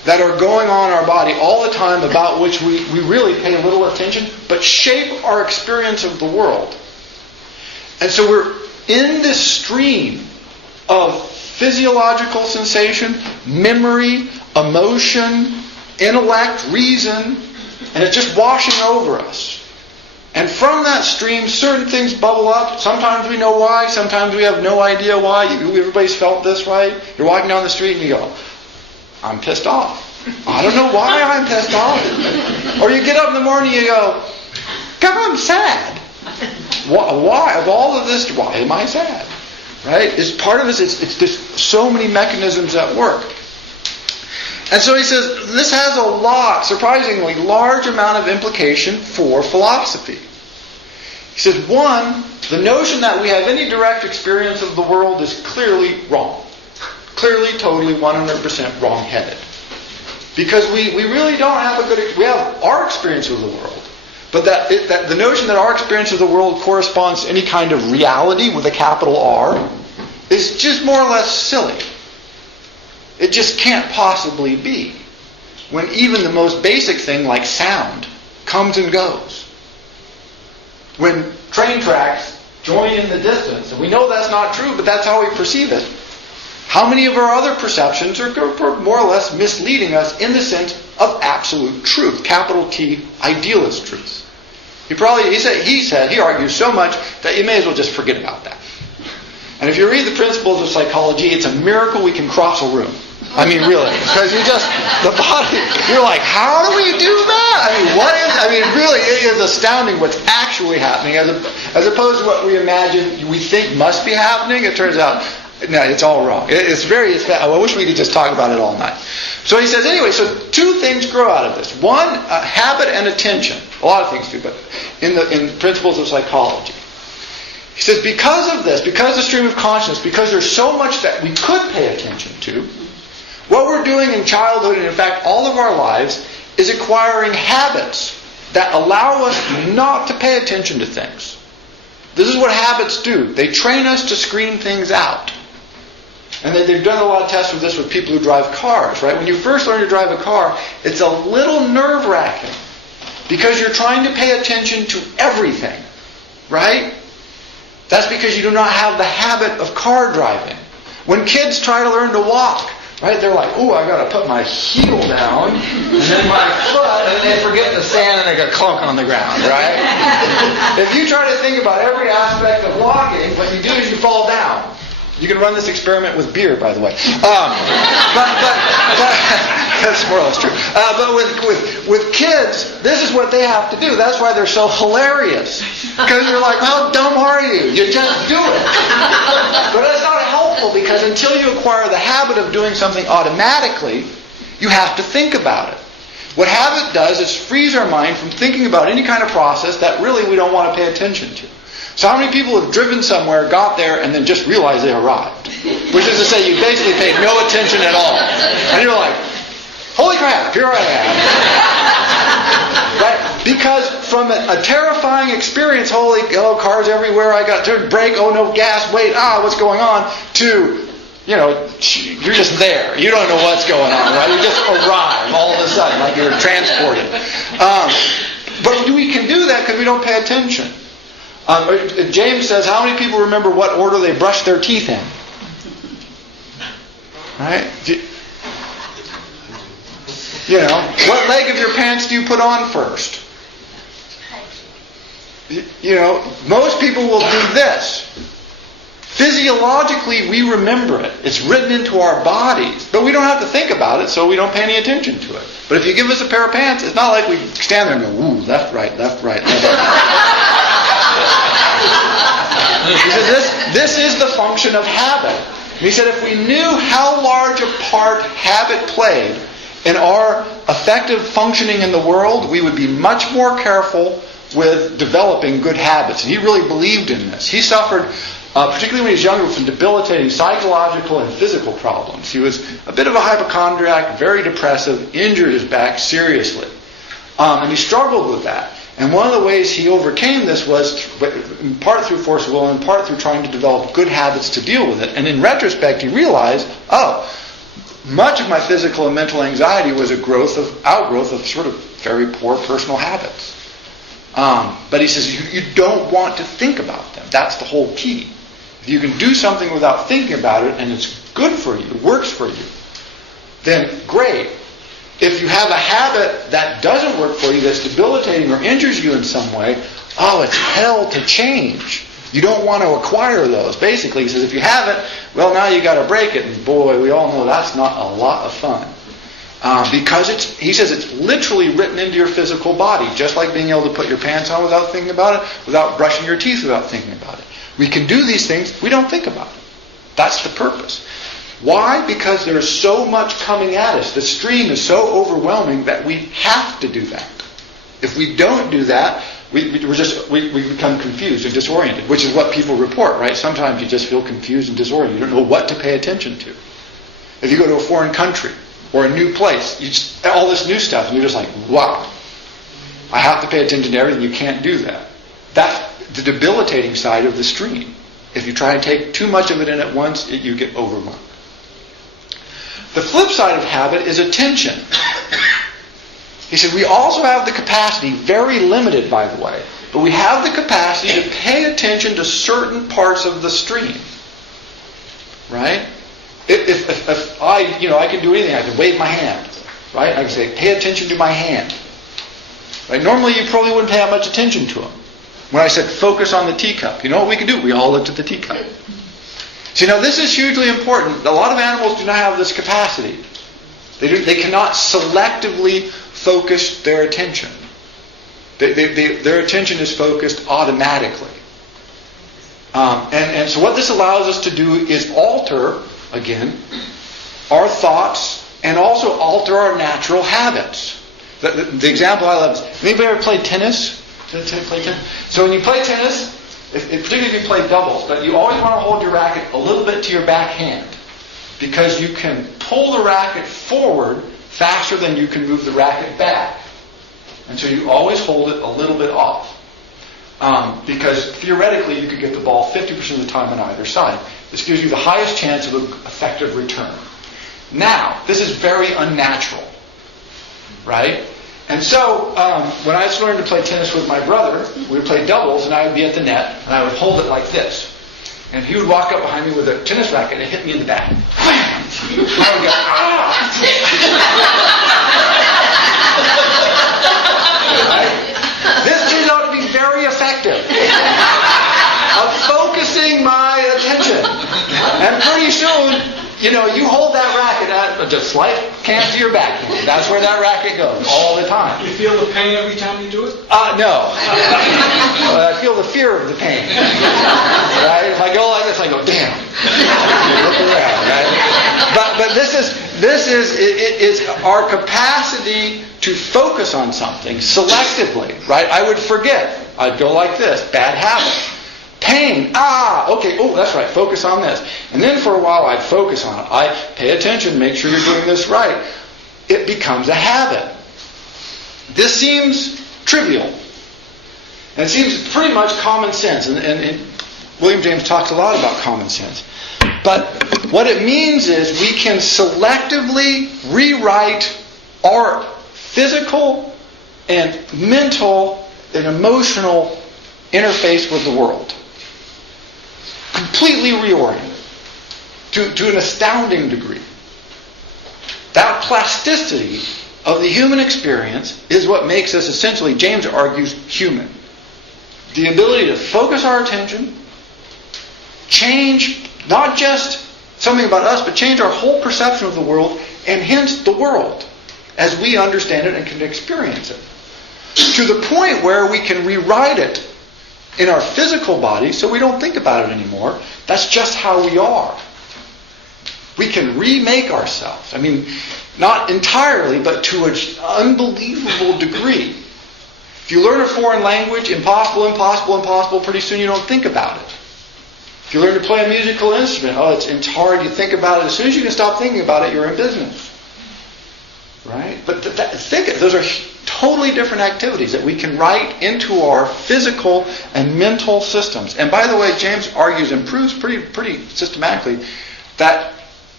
that are going on in our body all the time about which we really pay little attention, but shape our experience of the world. And so we're in this stream of physiological sensation, memory, emotion, intellect, reason, and it's just washing over us. And from that stream, certain things bubble up. Sometimes we know why. Sometimes we have no idea why. Everybody's felt this, right? You're walking down the street and you go, I'm pissed off. I don't know why I'm pissed off. Or you get up in the morning and you go, God, I'm sad. Why? Of all of this, why am I sad? Right? It's part of it. It's just so many mechanisms at work. And so he says, this has a surprisingly large amount of implication for philosophy. He says, one, the notion that we have any direct experience of the world is clearly wrong. Clearly, totally, 100% wrong-headed. Because we really don't have we have our experience of the world. But that the notion that our experience of the world corresponds to any kind of reality with a capital R is just more or less silly. It just can't possibly be. When even the most basic thing like sound comes and goes. When train tracks join in the distance, and we know that's not true, but that's how we perceive it. How many of our other perceptions are more or less misleading us in the sense of absolute truth, capital T, idealist truth? He argues so much that you may as well just forget about that. And if you read the Principles of Psychology, it's a miracle we can cross a room. I mean, really, because the body, you're like, how do we do that? Really, it is astounding what's actually happening, as opposed to what we imagine, we think must be happening. It turns out, no, it's all wrong. I wish we could just talk about it all night. So he says, anyway, so two things grow out of this. One, habit and attention. A lot of things do, but in Principles of Psychology. He says, because of this, because the stream of consciousness, because there's so much that we could pay attention to, what we're doing in childhood, and in fact all of our lives, is acquiring habits that allow us not to pay attention to things. This is what habits do. They train us to screen things out. And they've done a lot of tests with this with people who drive cars, right? When you first learn to drive a car, it's a little nerve-wracking because you're trying to pay attention to everything, right? That's because you do not have the habit of car driving. When kids try to learn to walk, right, they're like, ooh, I got to put my heel down, and then my foot, and they forget the sand, and they go clunk on the ground, right? If you try to think about every aspect of walking, what you do is you fall down. You can run this experiment with beer, by the way. But that's more or less true. But with kids, this is what they have to do. That's why they're so hilarious. Because you're like, how dumb are you? You just do it. But that's not helpful because until you acquire the habit of doing something automatically, you have to think about it. What habit does is frees our mind from thinking about any kind of process that really we don't want to pay attention to. So how many people have driven somewhere, got there, and then just realized they arrived? Which is to say, you basically paid no attention at all. And you're like, holy crap, here I am. Right? Because from a terrifying experience, cars everywhere, I got to brake, oh no, gas, wait, what's going on, to, you're just there. You don't know what's going on, right? You just arrive all of a sudden, like you're transported. But we can do that because we don't pay attention. James says, how many people remember what order they brushed their teeth in? Right? What leg of your pants do you put on first? Most people will do this. Physiologically, we remember it. It's written into our bodies. But we don't have to think about it, so we don't pay any attention to it. But if you give us a pair of pants, it's not like we stand there and go, ooh, left, right, left, right, left, right. He said this is the function of habit. And he said if we knew how large a part habit played in our effective functioning in the world, we would be much more careful with developing good habits. And he really believed in this. He suffered, particularly when he was younger, from debilitating psychological and physical problems. He was a bit of a hypochondriac, very depressive, injured his back seriously. And he struggled with that. And one of the ways he overcame this was in part through force of will and in part through trying to develop good habits to deal with it. And in retrospect, he realized, much of my physical and mental anxiety was outgrowth of sort of very poor personal habits. But he says you don't want to think about them. That's the whole key. If you can do something without thinking about it and it's good for you, works for you, then great. If you have a habit that doesn't work for you, that's debilitating or injures you in some way, it's hell to change. You don't want to acquire those. Basically, he says, if you have it, well, now you got to break it. And boy, we all know that's not a lot of fun. Because he says it's literally written into your physical body, just like being able to put your pants on without thinking about it, without brushing your teeth without thinking about it. We can do these things, we don't think about it. That's the purpose. Why? Because there's so much coming at us. The stream is so overwhelming that we have to do that. If we don't do that, we become confused and disoriented, which is what people report, right? Sometimes you just feel confused and disoriented. You don't know what to pay attention to. If you go to a foreign country or a new place, all this new stuff, and you're just like, wow, I have to pay attention to everything. You can't do that. That's the debilitating side of the stream. If you try to take too much of it in at once, you get overwhelmed. The flip side of habit is attention. He said we also have the capacity, very limited by the way, but we have the capacity to pay attention to certain parts of the stream. Right? If I can do anything. I can wave my hand. Right? I can say, pay attention to my hand. Right? Normally you probably wouldn't pay that much attention to them. When I said focus on the teacup, you know what we could do? We all looked at the teacup. See, now this is hugely important. A lot of animals do not have this capacity. They cannot selectively focus their attention. Their attention is focused automatically. And so what this allows us to do is alter, again, our thoughts and also alter our natural habits. The example I love is, anybody ever played tennis? So when you play tennis, particularly if you play doubles, but you always want to hold your racket a little bit to your backhand because you can pull the racket forward faster than you can move the racket back. And so you always hold it a little bit off. Because theoretically you could get the ball 50% of the time on either side. This gives you the highest chance of an effective return. Now, this is very unnatural. Right? And so, when I learned to play tennis with my brother, we would play doubles, and I would be at the net, and I would hold it like this. And he would walk up behind me with a tennis racket and hit me in the back. And I would go, ah! Right? This turned out to be very effective of focusing my attention. And pretty soon, you hold that racket at a slight cant to your backhand. That's where that racket goes all the time. You feel the pain every time you do it? No. I feel the fear of the pain. Right? If I go like this, I go, damn. Look around, right? But this is our capacity to focus on something selectively, right? I would forget. I'd go like this. Bad habit. Pain. Okay. Oh, that's right. Focus on this. And then for a while I'd focus on it. I pay attention, make sure you're doing this right. It becomes a habit. This seems trivial. And it seems pretty much common sense. And William James talks a lot about common sense. But what it means is we can selectively rewrite our physical and mental and emotional interface with the world. Completely reoriented to an astounding degree. That plasticity of the human experience is what makes us essentially, James argues, human. The ability to focus our attention, change not just something about us, but change our whole perception of the world, and hence the world as we understand it and can experience it. To the point where we can rewrite it in our physical body so we don't think about it anymore. That's just how we are. We can remake ourselves. I mean, not entirely, but to an unbelievable degree. If you learn a foreign language, impossible, pretty soon you don't think about it. If you learn to play a musical instrument, it's hard, you think about it. As soon as you can stop thinking about it, you're in business. Right? But those are totally different activities that we can write into our physical and mental systems. And by the way, James argues and proves pretty systematically that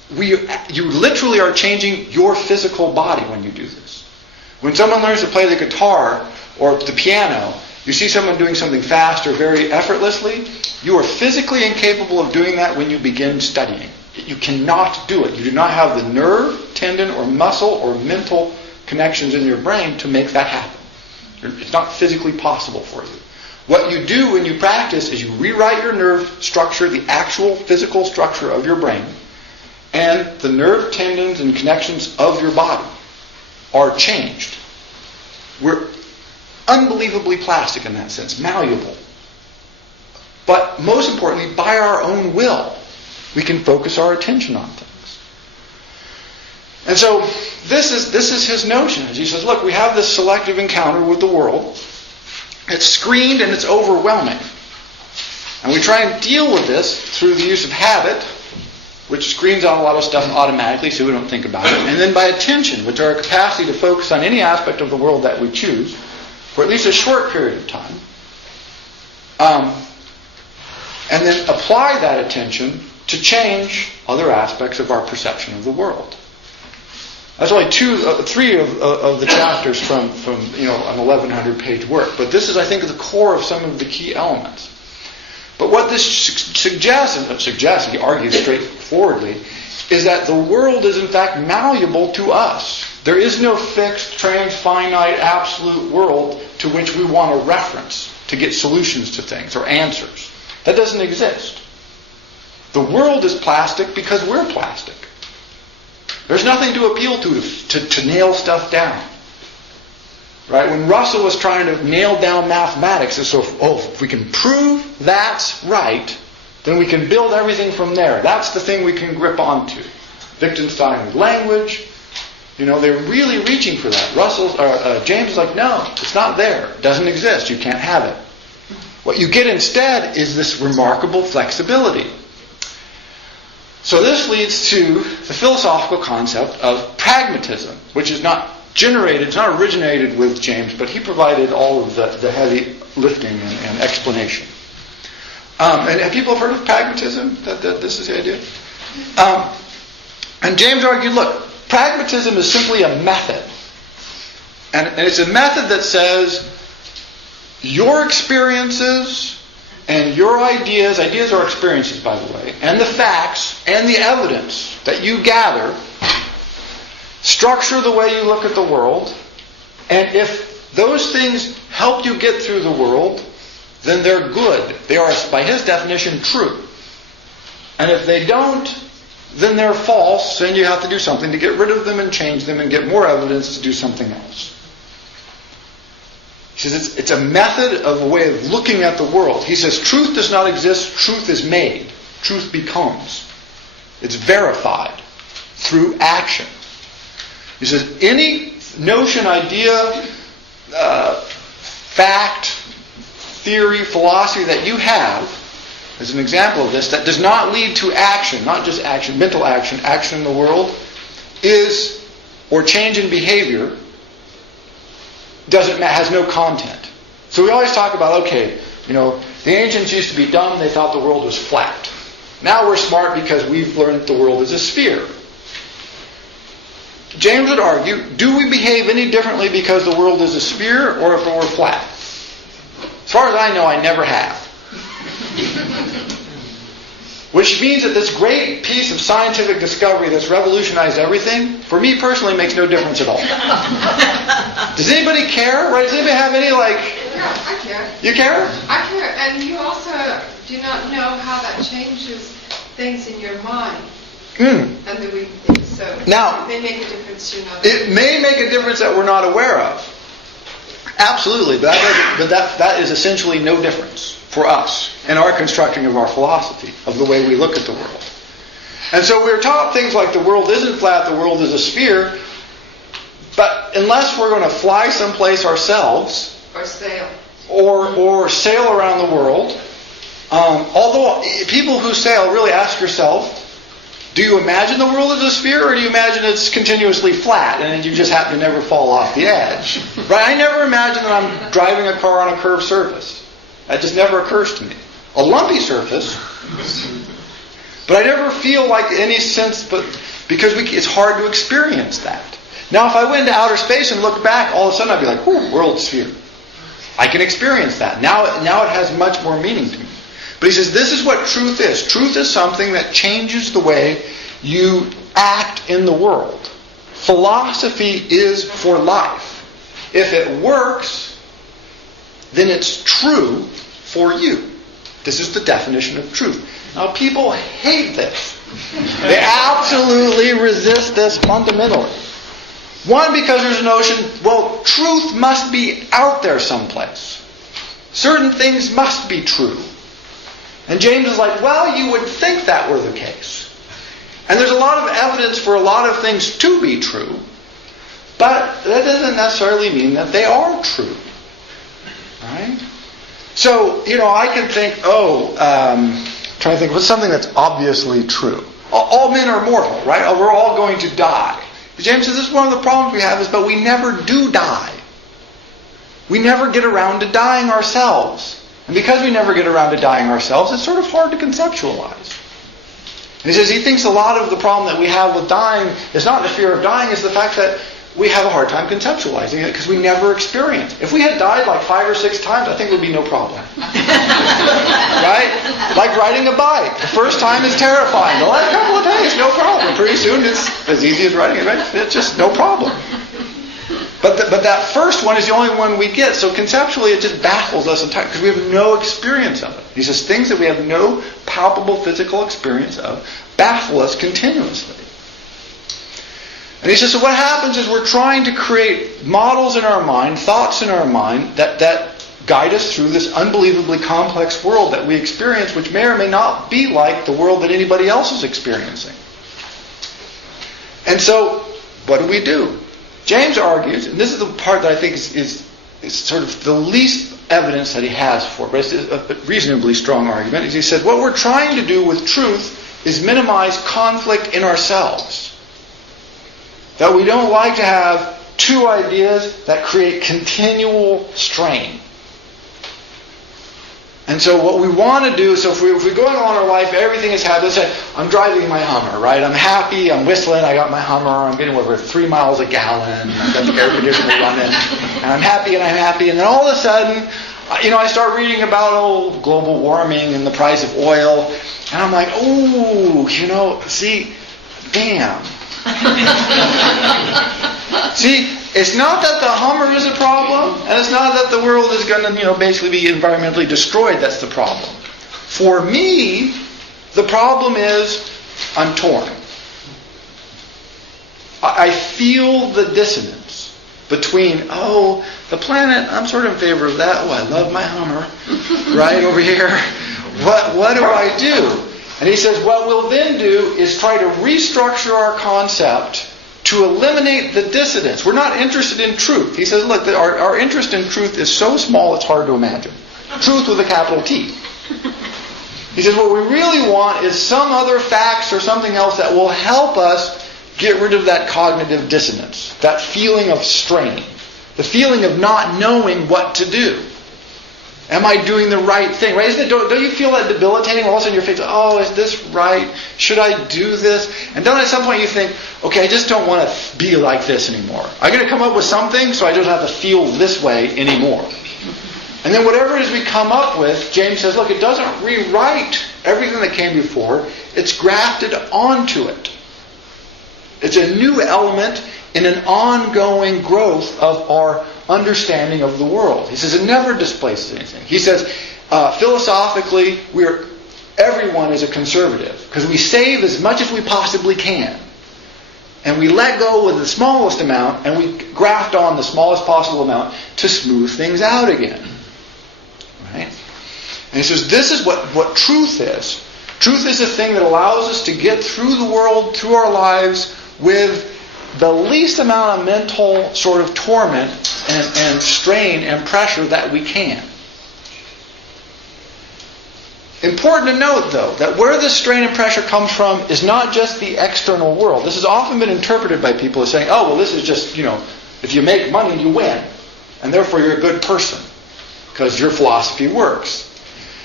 you literally are changing your physical body when you do this. When someone learns to play the guitar or the piano, you see someone doing something fast or very effortlessly, you are physically incapable of doing that when you begin studying. You cannot do it. You do not have the nerve, tendon, or muscle, or mental connections in your brain to make that happen. It's not physically possible for you. What you do when you practice is you rewrite your nerve structure, the actual physical structure of your brain, and the nerve tendons and connections of your body are changed. We're unbelievably plastic in that sense, malleable. But most importantly, by our own will, we can focus our attention on things. And so this is his notion. He says, look, we have this selective encounter with the world. It's screened and it's overwhelming. And we try and deal with this through the use of habit, which screens out a lot of stuff automatically so we don't think about it. And then by attention, which are our capacity to focus on any aspect of the world that we choose for at least a short period of time. And then apply that attention to change other aspects of our perception of the world. That's only three of the chapters from an 1,100-page work. But this is, I think, the core of some of the key elements. But what this suggests, he argues straightforwardly, is that the world is in fact malleable to us. There is no fixed, transfinite, absolute world to which we want a reference to get solutions to things or answers. That doesn't exist. The world is plastic because we're plastic. There's nothing to appeal to nail stuff down. Right? When Russell was trying to nail down mathematics, it's if we can prove that's right, then we can build everything from there. That's the thing we can grip onto. Wittgenstein with language. They're really reaching for that. James is like, no, it's not there. It doesn't exist. You can't have it. What you get instead is this remarkable flexibility. So this leads to the philosophical concept of pragmatism, which is not originated with James, but he provided all of the heavy lifting and explanation. And have people heard of pragmatism? That this is the idea? And James argued, look, pragmatism is simply a method. And it's a method that says your experiences and your ideas are experiences, by the way, and the facts and the evidence that you gather structure the way you look at the world. And if those things help you get through the world, then they're good. They are, by his definition, true. And if they don't, then they're false, and you have to do something to get rid of them and change them and get more evidence to do something else. He says it's a method of a way of looking at the world. He says truth does not exist, truth is made. Truth becomes. It's verified through action. He says any notion, idea, fact, theory, philosophy that you have, as an example of this, that does not lead to action, not just action, mental action, action in the world, or change in behavior, has no content. So we always talk about, the ancients used to be dumb, they thought the world was flat. Now we're smart because we've learned that the world is a sphere. James would argue, do we behave any differently because the world is a sphere or if we're flat? As far as I know, I never have. Which means that this great piece of scientific discovery that's revolutionized everything, for me personally, makes no difference at all. Does anybody care? Right? Does anybody have any, Yeah, I care. You care? I care. And you also do not know how that changes things in your mind. And the weak things. So now, it may make a difference to another. It may make a difference that we're not aware of. Absolutely. But that is essentially no difference for us in our constructing of our philosophy, of the way we look at the world. And so we're taught things like the world isn't flat, the world is a sphere. But unless we're going to fly someplace ourselves, or sail, or sail around the world, although people who sail, really ask yourself, do you imagine the world as a sphere, or do you imagine it's continuously flat and you just happen to never fall off the edge? Right? I never imagine that I'm driving a car on a curved surface. That just never occurs to me. A lumpy surface, But I never feel like any sense, because it's hard to experience that. Now, if I went into outer space and looked back, all of a sudden I'd be like, "Ooh, world sphere." I can experience that. Now it has much more meaning to me. But he says, this is what truth is. Truth is something that changes the way you act in the world. Philosophy is for life. If it works, then it's true for you. This is the definition of truth. Now, people hate this. They absolutely resist this fundamentally. One, because there's a notion, well, truth must be out there someplace. Certain things must be true. And James is like, well, you would think that were the case. And there's a lot of evidence for a lot of things to be true, but that doesn't necessarily mean that they are true. Right? So, I can think, trying to think, what's something that's obviously true? All men are mortal, right? We're all going to die. James says this is one of the problems we have but we never do die. We never get around to dying ourselves. And because we never get around to dying ourselves, it's sort of hard to conceptualize. And he says he thinks a lot of the problem that we have with dying is not the fear of dying, it's the fact that we have a hard time conceptualizing it because we never experience it. If we had died like 5 or 6 times, I think it would be no problem. Right? Like riding a bike. The first time is terrifying. The last couple of days, no problem. Pretty soon it's as easy as riding a bike. It's just no problem. But that first one is the only one we get. So conceptually it just baffles us entirely because we have no experience of it. He says things that we have no palpable physical experience of baffle us continuously. And he says, so what happens is we're trying to create models in our mind, thoughts in our mind, that guide us through this unbelievably complex world that we experience, which may or may not be like the world that anybody else is experiencing. And so, what do? James argues, and this is the part that I think is sort of the least evidence that he has for it, but it's a reasonably strong argument, is he said, what we're trying to do with truth is minimize conflict in ourselves. That we don't like to have two ideas that create continual strain. And so what we want to do, so if we're going on our life, everything is happy. Let's say, I'm driving my Hummer, right? I'm happy, I'm whistling, I got my Hummer, I'm getting over 3 miles a gallon, I've got the air conditioner running, and I'm happy, and then all of a sudden, I start reading about global warming and the price of oil, and I'm like, damn. See, it's not that the Hummer is a problem, and it's not that the world is going to, basically be environmentally destroyed. That's the problem. For me, the problem is I'm torn. I feel the dissonance between, the planet, I'm sort of in favor of that. I love my Hummer, right over here. What do I do? And he says, what we'll then do is try to restructure our concept to eliminate the dissonance. We're not interested in truth. He says, look, our interest in truth is so small it's hard to imagine. Truth with a capital T. He says, what we really want is some other facts or something else that will help us get rid of that cognitive dissonance, that feeling of strain, the feeling of not knowing what to do. Am I doing the right thing? Right? Don't you feel that debilitating? All of a sudden your face, is this right? Should I do this? And then at some point you think, okay, I just don't want to be like this anymore. I'm going to come up with something so I don't have to feel this way anymore. And then whatever it is we come up with, James says, look, it doesn't rewrite everything that came before. It's grafted onto it. It's a new element in an ongoing growth of our understanding of the world. He says it never displaces anything. He says philosophically, everyone is a conservative because we save as much as we possibly can. And we let go with the smallest amount and we graft on the smallest possible amount to smooth things out again. Right? And he says this is what truth is. Truth is a thing that allows us to get through the world, through our lives, with the least amount of mental sort of torment and strain and pressure that we can. Important to note, though, that where this strain and pressure comes from is not just the external world. This has often been interpreted by people as saying, this is just, if you make money, you win. And therefore you're a good person because your philosophy works.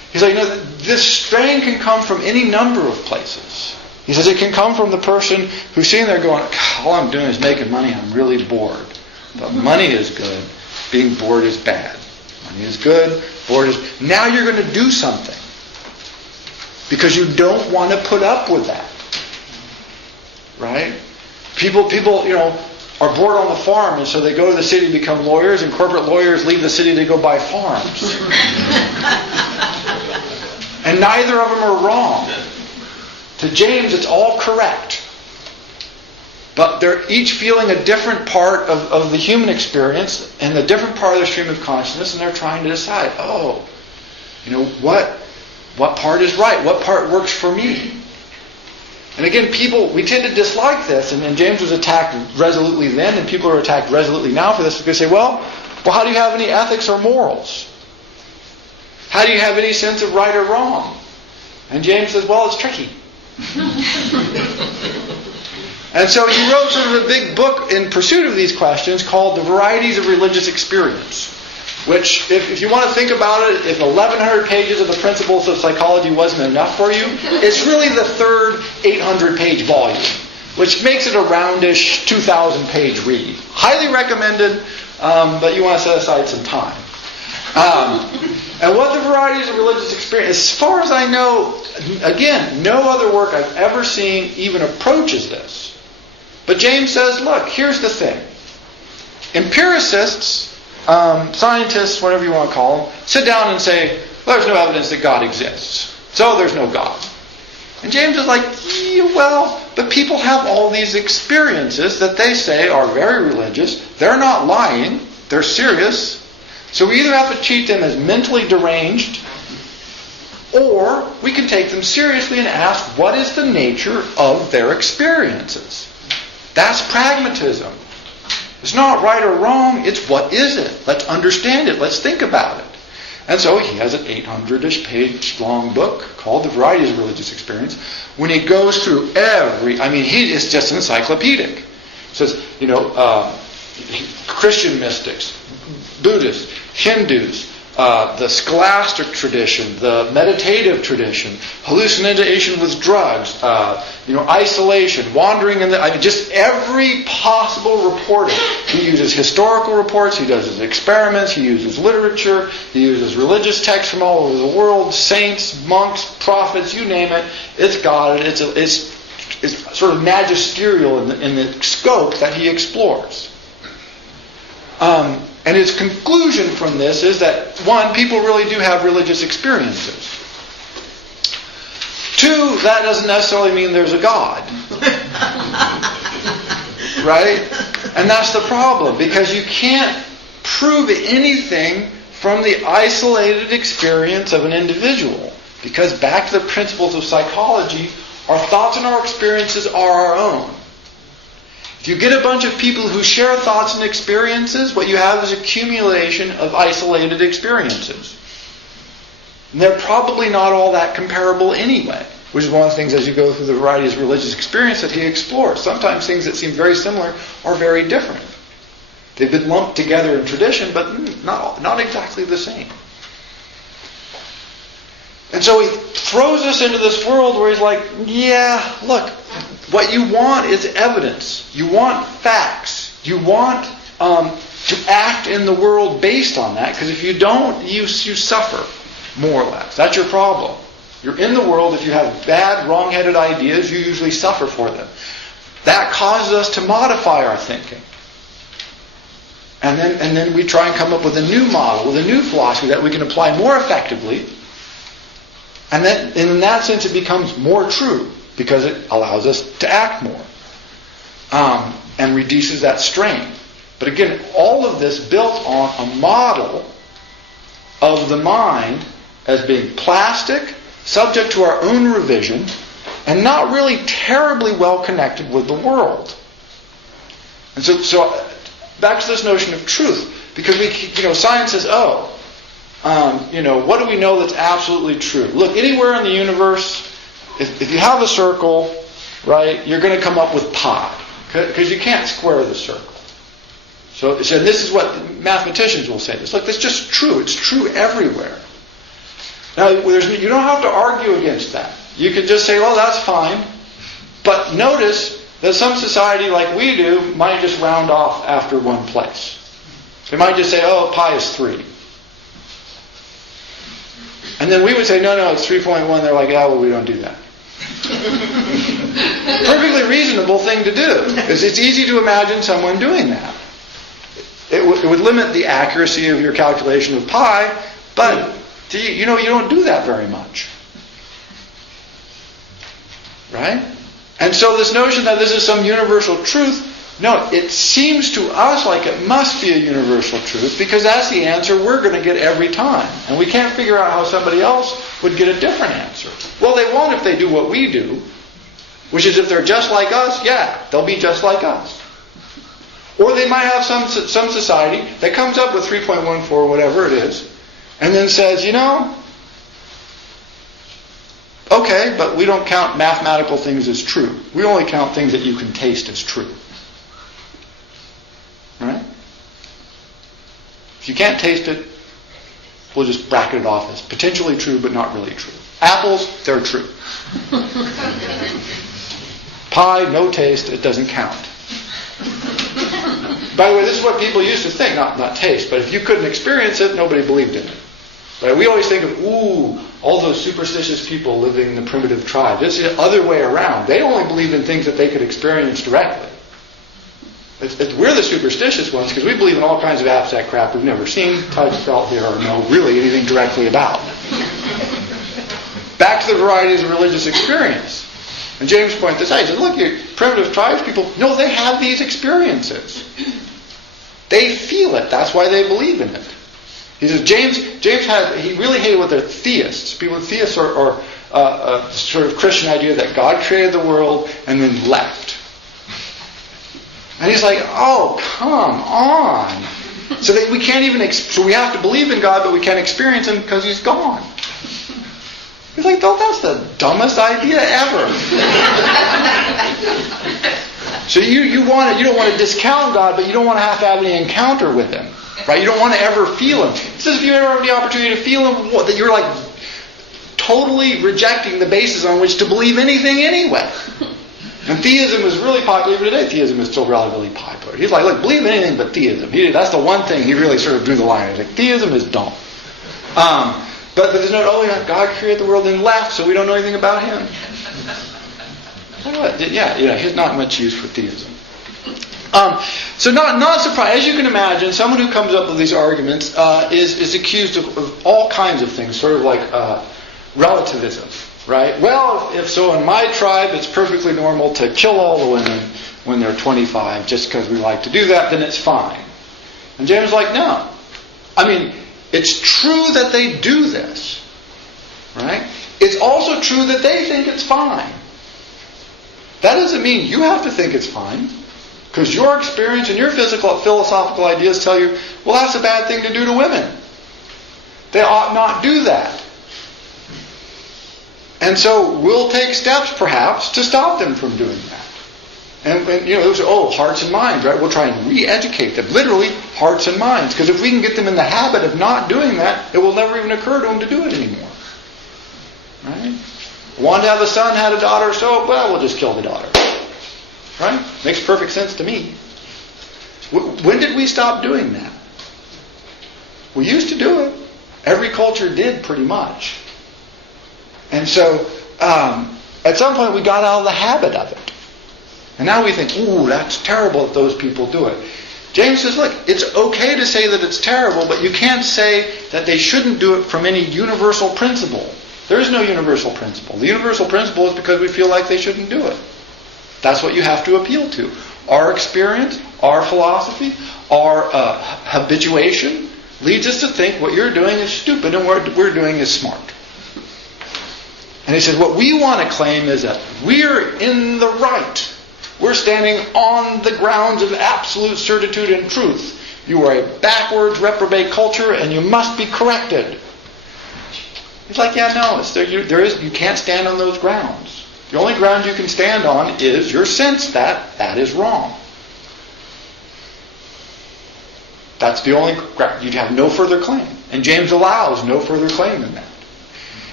He's like, this strain can come from any number of places. He says it can come from the person who's sitting there going, all I'm doing is making money, I'm really bored. But money is good, being bored is bad. Money is good, bored is... Now you're going to do something. Because you don't want to put up with that. Right? People, are bored on the farm, and so they go to the city to become lawyers, and corporate lawyers leave the city to go buy farms. And neither of them are wrong. To James, it's all correct. But they're each feeling a different part of the human experience and a different part of their stream of consciousness, and they're trying to decide, what part is right? What part works for me? And again, we tend to dislike this, and James was attacked resolutely then, and people are attacked resolutely now for this, because they say, well, how do you have any ethics or morals? How do you have any sense of right or wrong? And James says, well, it's tricky. And so he wrote sort of a big book in pursuit of these questions called The Varieties of Religious Experience, which, if you want to think about it, if 1,100 pages of the Principles of Psychology wasn't enough for you, it's really the third 800-page volume, which makes it a roundish 2,000-page read. Highly recommended, but you want to set aside some time. And what the varieties of religious experience, as far as I know, again, no other work I've ever seen even approaches this. But James says, look, here's the thing. Empiricists, scientists, whatever you want to call them, sit down and say, well, there's no evidence that God exists, so there's no God. And James is like, but people have all these experiences that they say are very religious. They're not lying. They're serious. So we either have to treat them as mentally deranged, or we can take them seriously and ask, what is the nature of their experiences? That's pragmatism. It's not right or wrong, it's what is it? Let's understand it, let's think about it. And so he has an 800-ish page long book called The Varieties of Religious Experience. When he goes through he is just encyclopedic. He says, Christian mystics, Buddhists, Hindus, the scholastic tradition, the meditative tradition, hallucination with drugs, isolation, wandering in just every possible reporting. He uses historical reports, he does his experiments, he uses literature, he uses religious texts from all over the world, saints, monks, prophets, you name it. It's got it. It's sort of magisterial in the scope that he explores. And his conclusion from this is that, one, people really do have religious experiences. Two, that doesn't necessarily mean there's a God. Right? And that's the problem, because you can't prove anything from the isolated experience of an individual. Because back to the principles of psychology, our thoughts and our experiences are our own. If you get a bunch of people who share thoughts and experiences, what you have is accumulation of isolated experiences. And they're probably not all that comparable anyway, which is one of the things as you go through the varieties of religious experience that he explores. Sometimes things that seem very similar are very different. They've been lumped together in tradition, but not exactly the same. And so he throws us into this world where he's like, look, what you want is evidence. You want facts. You want to act in the world based on that, because if you don't, you suffer, more or less. That's your problem. You're in the world. If you have bad, wrong-headed ideas, you usually suffer for them. That causes us to modify our thinking. And then we try and come up with a new model, with a new philosophy that we can apply more effectively. And then, in that sense, it becomes more true, because it allows us to act more and reduces that strain. But again, all of this built on a model of the mind as being plastic, subject to our own revision, and not really terribly well connected with the world. And so back to this notion of truth, because science says, what do we know that's absolutely true? Look, anywhere in the universe, if you have a circle, right, you're going to come up with pi, because you can't square the circle. So this is what mathematicians will say. This. Look, that's just true. It's true everywhere. Now, you don't have to argue against that. You can just say, well, that's fine. But notice that some society like we do might just round off after one place. They might just say, oh, pi is 3. And then we would say, no, it's 3.1. They're like, yeah, well, we don't do that. Perfectly reasonable thing to do. Because it's easy to imagine someone doing that. It would limit the accuracy of your calculation of pi, but you don't do that very much. Right? And so this notion that this is some universal truth, no, it seems to us like it must be a universal truth because that's the answer we're going to get every time. And we can't figure out how somebody else would get a different answer. Well, they won't if they do what we do, which is if they're just like us, yeah, they'll be just like us. Or they might have some society that comes up with 3.14, whatever it is, and then says, okay, but we don't count mathematical things as true. We only count things that you can taste as true. Right? If you can't taste it, we'll just bracket it off as potentially true, but not really true. Apples, they're true. Pie, no taste, it doesn't count. By the way, this is what people used to think, not taste, but if you couldn't experience it, nobody believed in it. Right? We always think of, all those superstitious people living in the primitive tribe. It's the other way around. They only believed in things that they could experience directly. We're the superstitious ones because we believe in all kinds of abstract crap we've never seen, touched, felt, hear, or know really anything directly about. Back to the varieties of religious experience. And James points this out. He says, look, your primitive tribes people, no, they have these experiences. They feel it. That's why they believe in it. He says, he really hated what they're theists. People with theists are a sort of Christian idea that God created the world and then left. And he's like, oh, come on. So that we can't even, so we have to believe in God, but we can't experience Him because He's gone. He's like, oh, that's the dumbest idea ever. So you don't want to discount God, but you don't want to have any encounter with Him. Right? You don't want to ever feel Him. It says if you ever have the opportunity to feel Him, that you're like totally rejecting the basis on which to believe anything anyway. And theism is really popular today. Theism is still relatively popular. He's like, look, believe in anything but theism. That's the one thing he really sort of drew the line. He's like, theism is dumb. But there's no, God created the world and left, so we don't know anything about Him. He's not much use for theism. So not surprised, as you can imagine, someone who comes up with these arguments is accused of all kinds of things, sort of like relativism, right? Well, if so in my tribe it's perfectly normal to kill all the women when they're 25 just because we like to do that, then it's fine. And James is like, no. I mean, it's true that they do this, right? It's also true that they think it's fine. That doesn't mean you have to think it's fine. Because your experience and your philosophical ideas tell you, well, that's a bad thing to do to women. They ought not do that. And so we'll take steps, perhaps, to stop them from doing that. And those are, hearts and minds, right? We'll try and re-educate them. Literally, hearts and minds. Because if we can get them in the habit of not doing that, it will never even occur to them to do it anymore. Right? Want to have a son, had a daughter, so, we'll just kill the daughter. Right? Makes perfect sense to me. When did we stop doing that? We used to do it. Every culture did, pretty much. And so, at some point we got out of the habit of it. And now we think, that's terrible that those people do it. James says, look, it's okay to say that it's terrible, but you can't say that they shouldn't do it from any universal principle. There is no universal principle. The universal principle is because we feel like they shouldn't do it. That's what you have to appeal to. Our experience, our philosophy, our habituation leads us to think what you're doing is stupid and what we're doing is smart. And he says, what we want to claim is that we're in the right. We're standing on the grounds of absolute certitude and truth. You are a backwards, reprobate culture and you must be corrected. He's like, no, you can't stand on those grounds. The only ground you can stand on is your sense that that is wrong. That's the only ground. You have no further claim. And James allows no further claim than that.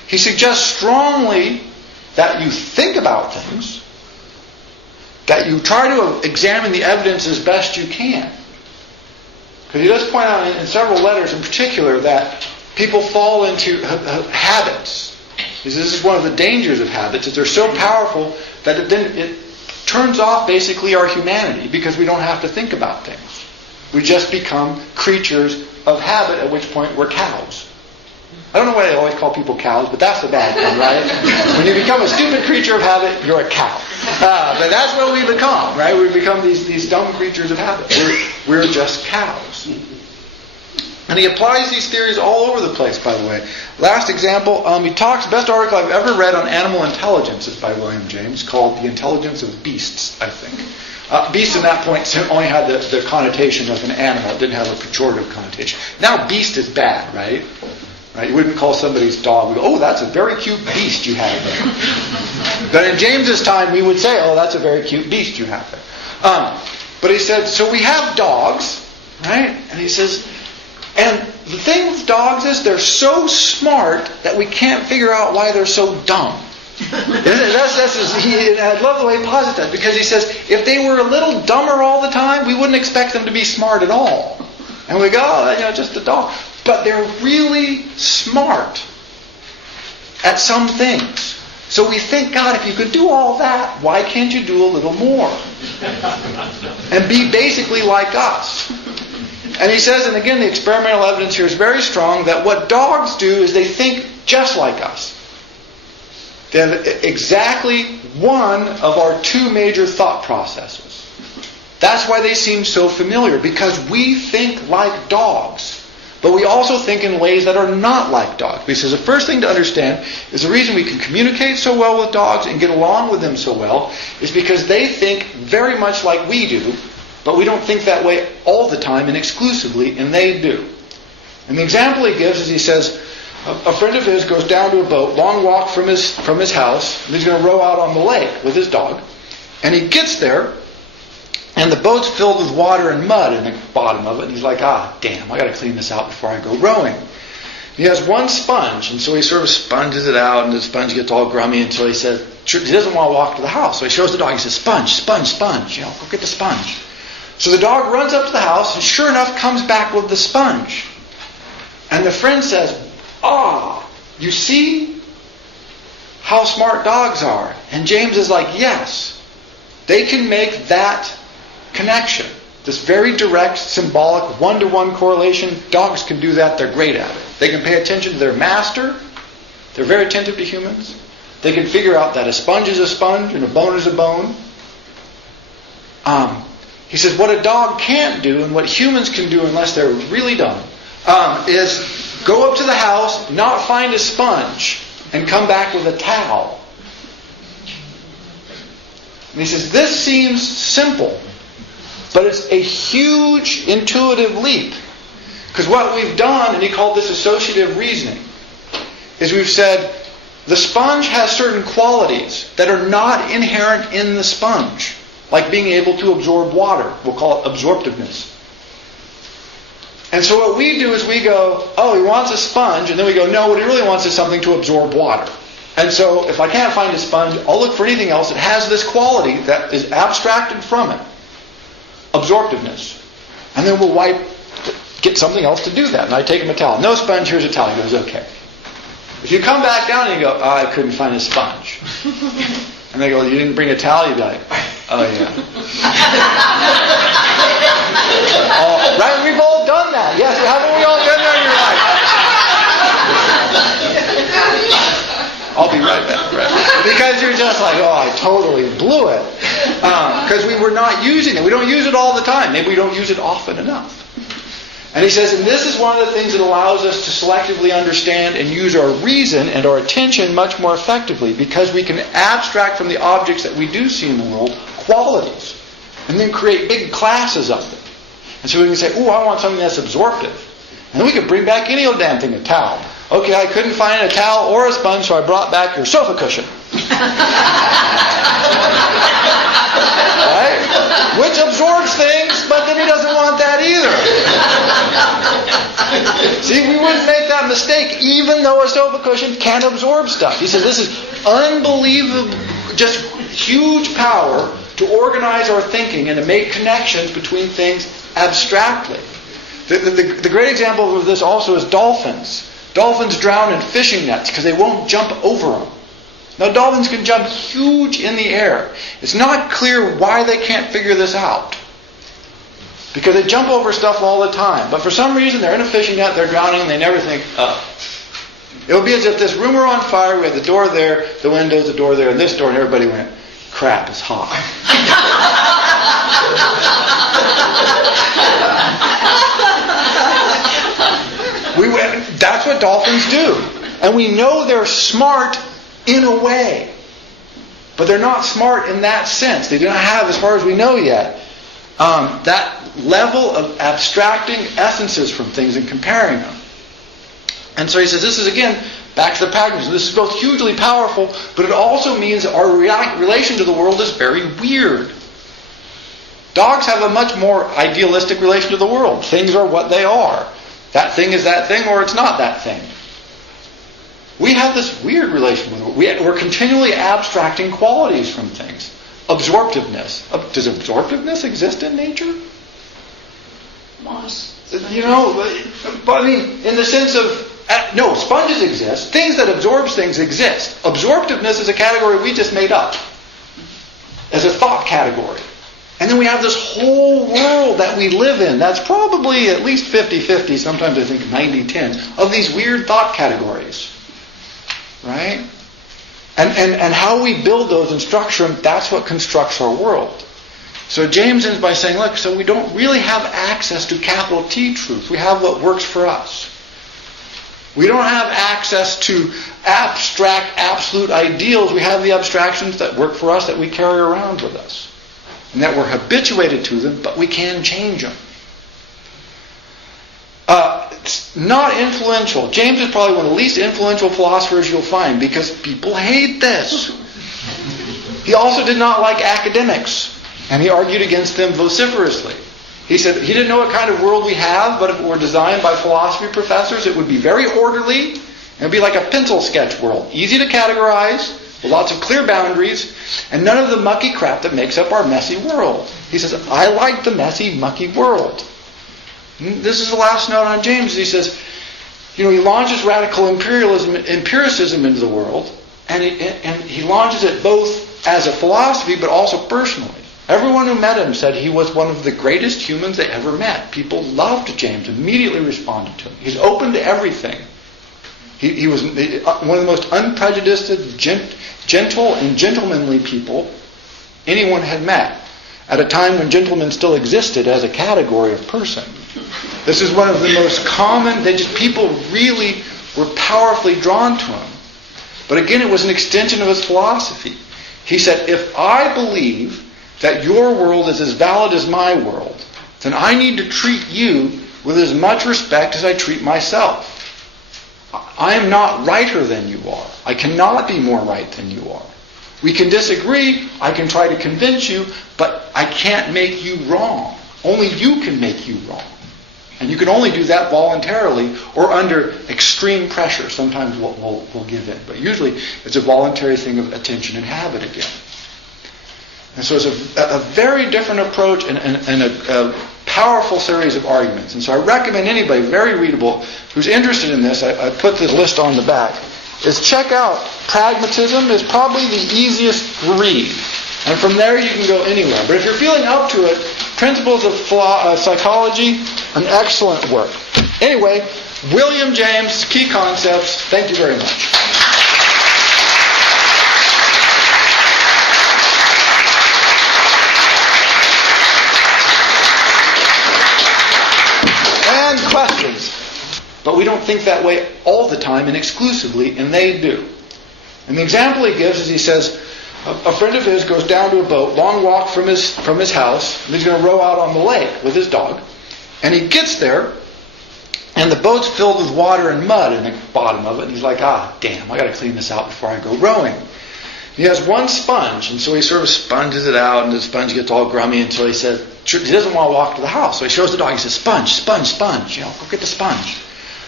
He suggests strongly that you think about things, that you try to examine the evidence as best you can. Because he does point out in several letters in particular that people fall into habits. He says this is one of the dangers of habits, is they're so powerful that it turns off basically our humanity because we don't have to think about things. We just become creatures of habit, at which point we're cows. I don't know why they always call people cows, but that's the bad thing, right? When you become a stupid creature of habit, you're a cow. But that's what we become, right? We become these dumb creatures of habit. We're just cows. And he applies these theories all over the place, by the way. Last example, he talks, best article I've ever read on animal intelligence is by William James, called The Intelligence of Beasts, I think. Beast at that point only had the connotation of an animal. It didn't have a pejorative connotation. Now beast is bad, right? Right? You wouldn't call somebody's dog, oh, that's a very cute beast you have there. But in James's time, we would say, oh, that's a very cute beast you have there. But he said, so we have dogs, right? And he says, and the thing with dogs is they're so smart that we can't figure out why they're so dumb. I love the way he posits that, because he says, if they were a little dumber all the time, we wouldn't expect them to be smart at all. And we go, oh, just a dog. But they're really smart at some things. So we think, God, if you could do all that, why can't you do a little more? And be basically like us. And he says, and again, the experimental evidence here is very strong, that what dogs do is they think just like us. They have exactly one of our two major thought processes. That's why they seem so familiar, because we think like dogs. But we also think in ways that are not like dogs. Because the first thing to understand is the reason we can communicate so well with dogs and get along with them so well is because they think very much like we do, but we don't think that way all the time and exclusively, and they do. And the example he gives is he says, a friend of his goes down to a boat, long walk from his house, and he's going to row out on the lake with his dog. And he gets there, and the boat's filled with water and mud in the bottom of it. And he's like, damn, I got to clean this out before I go rowing. He has one sponge, and so he sort of sponges it out, and the sponge gets all grummy until he says, he doesn't want to walk to the house. So he shows the dog, he says, sponge, sponge, sponge. Go get the sponge. So the dog runs up to the house, and sure enough comes back with the sponge. And the friend says, you see how smart dogs are? And James is like, yes. They can make that connection. This very direct, symbolic, one-to-one correlation. Dogs can do that. They're great at it. They can pay attention to their master. They're very attentive to humans. They can figure out that a sponge is a sponge and a bone is a bone. He says what a dog can't do and what humans can do unless they're really dumb is go up to the house, not find a sponge, and come back with a towel. And he says this seems simple, but it's a huge intuitive leap. Because what we've done, and he called this associative reasoning, is we've said the sponge has certain qualities that are not inherent in the sponge, like being able to absorb water. We'll call it absorptiveness. And so what we do is we go, he wants a sponge, and then we go, no, what he really wants is something to absorb water. And so if I can't find a sponge, I'll look for anything else that has this quality that is abstracted from it. Absorptiveness. And then we'll get something else to do that. And I take him a towel. No sponge, here's a towel. He goes, okay. If you come back down and you go, I couldn't find a sponge. And they go, you didn't bring a towel? You'd be like, oh yeah. Right? We've all done that. Yes, haven't we all been there in your life? I'll be right back. Right? Because you're just like, I totally blew it. Because we were not using it. We don't use it all the time. Maybe we don't use it often enough. And he says, and this is one of the things that allows us to selectively understand and use our reason and our attention much more effectively, because we can abstract from the objects that we do see in the world qualities and then create big classes of them. And so we can say, I want something that's absorptive. And then we can bring back any old damn thing, a towel. Okay, I couldn't find a towel or a sponge, so I brought back your sofa cushion. Right? Which absorbs things, but then he doesn't want that either. See, we wouldn't make that mistake even though a sofa cushion can absorb stuff. He says this is unbelievable, just huge power to organize our thinking and to make connections between things abstractly. The great example of this also is dolphins. Dolphins drown in fishing nets because they won't jump over them. Now, dolphins can jump huge in the air. It's not clear why they can't figure this out. Because they jump over stuff all the time. But for some reason, they're in a fishing net, they're drowning, and they never think, oh. It would be as if this room were on fire, we had the door there, the windows, the door there, and this door, and everybody went, crap, it's hot. That's what dolphins do. And we know they're smart in a way. But they're not smart in that sense. They do not have, as far as we know yet, that level of abstracting essences from things and comparing them. And so he says, this is again, back to the pragmatism. This is both hugely powerful, but it also means our relation to the world is very weird. Dogs have a much more idealistic relation to the world. Things are what they are. That thing is that thing, or it's not that thing. We have this weird relation with the world. We're continually abstracting qualities from things. Absorptiveness. Does absorptiveness exist in nature? Moss. You know, but I mean, in the sense of, no, sponges exist. Things that absorbs things exist. Absorptiveness is a category we just made up as a thought category. And then we have this whole world that we live in. That's probably at least 50-50, sometimes I think 90-10, of these weird thought categories. Right? And how we build those and structure them, that's what constructs our world. So James ends by saying, look, so we don't really have access to capital T truth. We have what works for us. We don't have access to abstract, absolute ideals. We have the abstractions that work for us that we carry around with us. And that we're habituated to them, but we can change them. It's not influential. James is probably one of the least influential philosophers you'll find because people hate this. He also did not like academics, and he argued against them vociferously. He said he didn't know what kind of world we have, but if it were designed by philosophy professors, it would be very orderly. It would be like a pencil sketch world. Easy to categorize, with lots of clear boundaries, and none of the mucky crap that makes up our messy world. He says, I like the messy, mucky world. This is the last note on James. He says, he launches radical empiricism into the world, and he launches it both as a philosophy, but also personally. Everyone who met him said he was one of the greatest humans they ever met. People loved James, immediately responded to him. He's open to everything. He was one of the most unprejudiced, gentle and gentlemanly people anyone had met at a time when gentlemen still existed as a category of person. This is one of the most common, people really were powerfully drawn to him. But again, it was an extension of his philosophy. He said, if I believe that your world is as valid as my world, then I need to treat you with as much respect as I treat myself. I am not righter than you are. I cannot be more right than you are. We can disagree. I can try to convince you, but I can't make you wrong. Only you can make you wrong. And you can only do that voluntarily or under extreme pressure. Sometimes we'll give in. But usually it's a voluntary thing of attention and habit again. And so it's a very different approach and a powerful series of arguments. And so I recommend anybody, very readable, who's interested in this, I put this list on the back, is check out Pragmatism. Is probably the easiest read. And from there you can go anywhere. But if you're feeling up to it, Principles of Psychology, an excellent work. Anyway, William James, Key Concepts. Thank you very much. And questions. But we don't think that way all the time and exclusively, and they do. And the example he gives is he says, a friend of his goes down to a boat, long walk from his house, and he's going to row out on the lake with his dog. And he gets there, and the boat's filled with water and mud in the bottom of it. And he's like, damn, I got to clean this out before I go rowing. He has one sponge, and so he sort of sponges it out, and the sponge gets all grummy until he says, he doesn't want to walk to the house. So he shows the dog, he says, sponge, go get the sponge.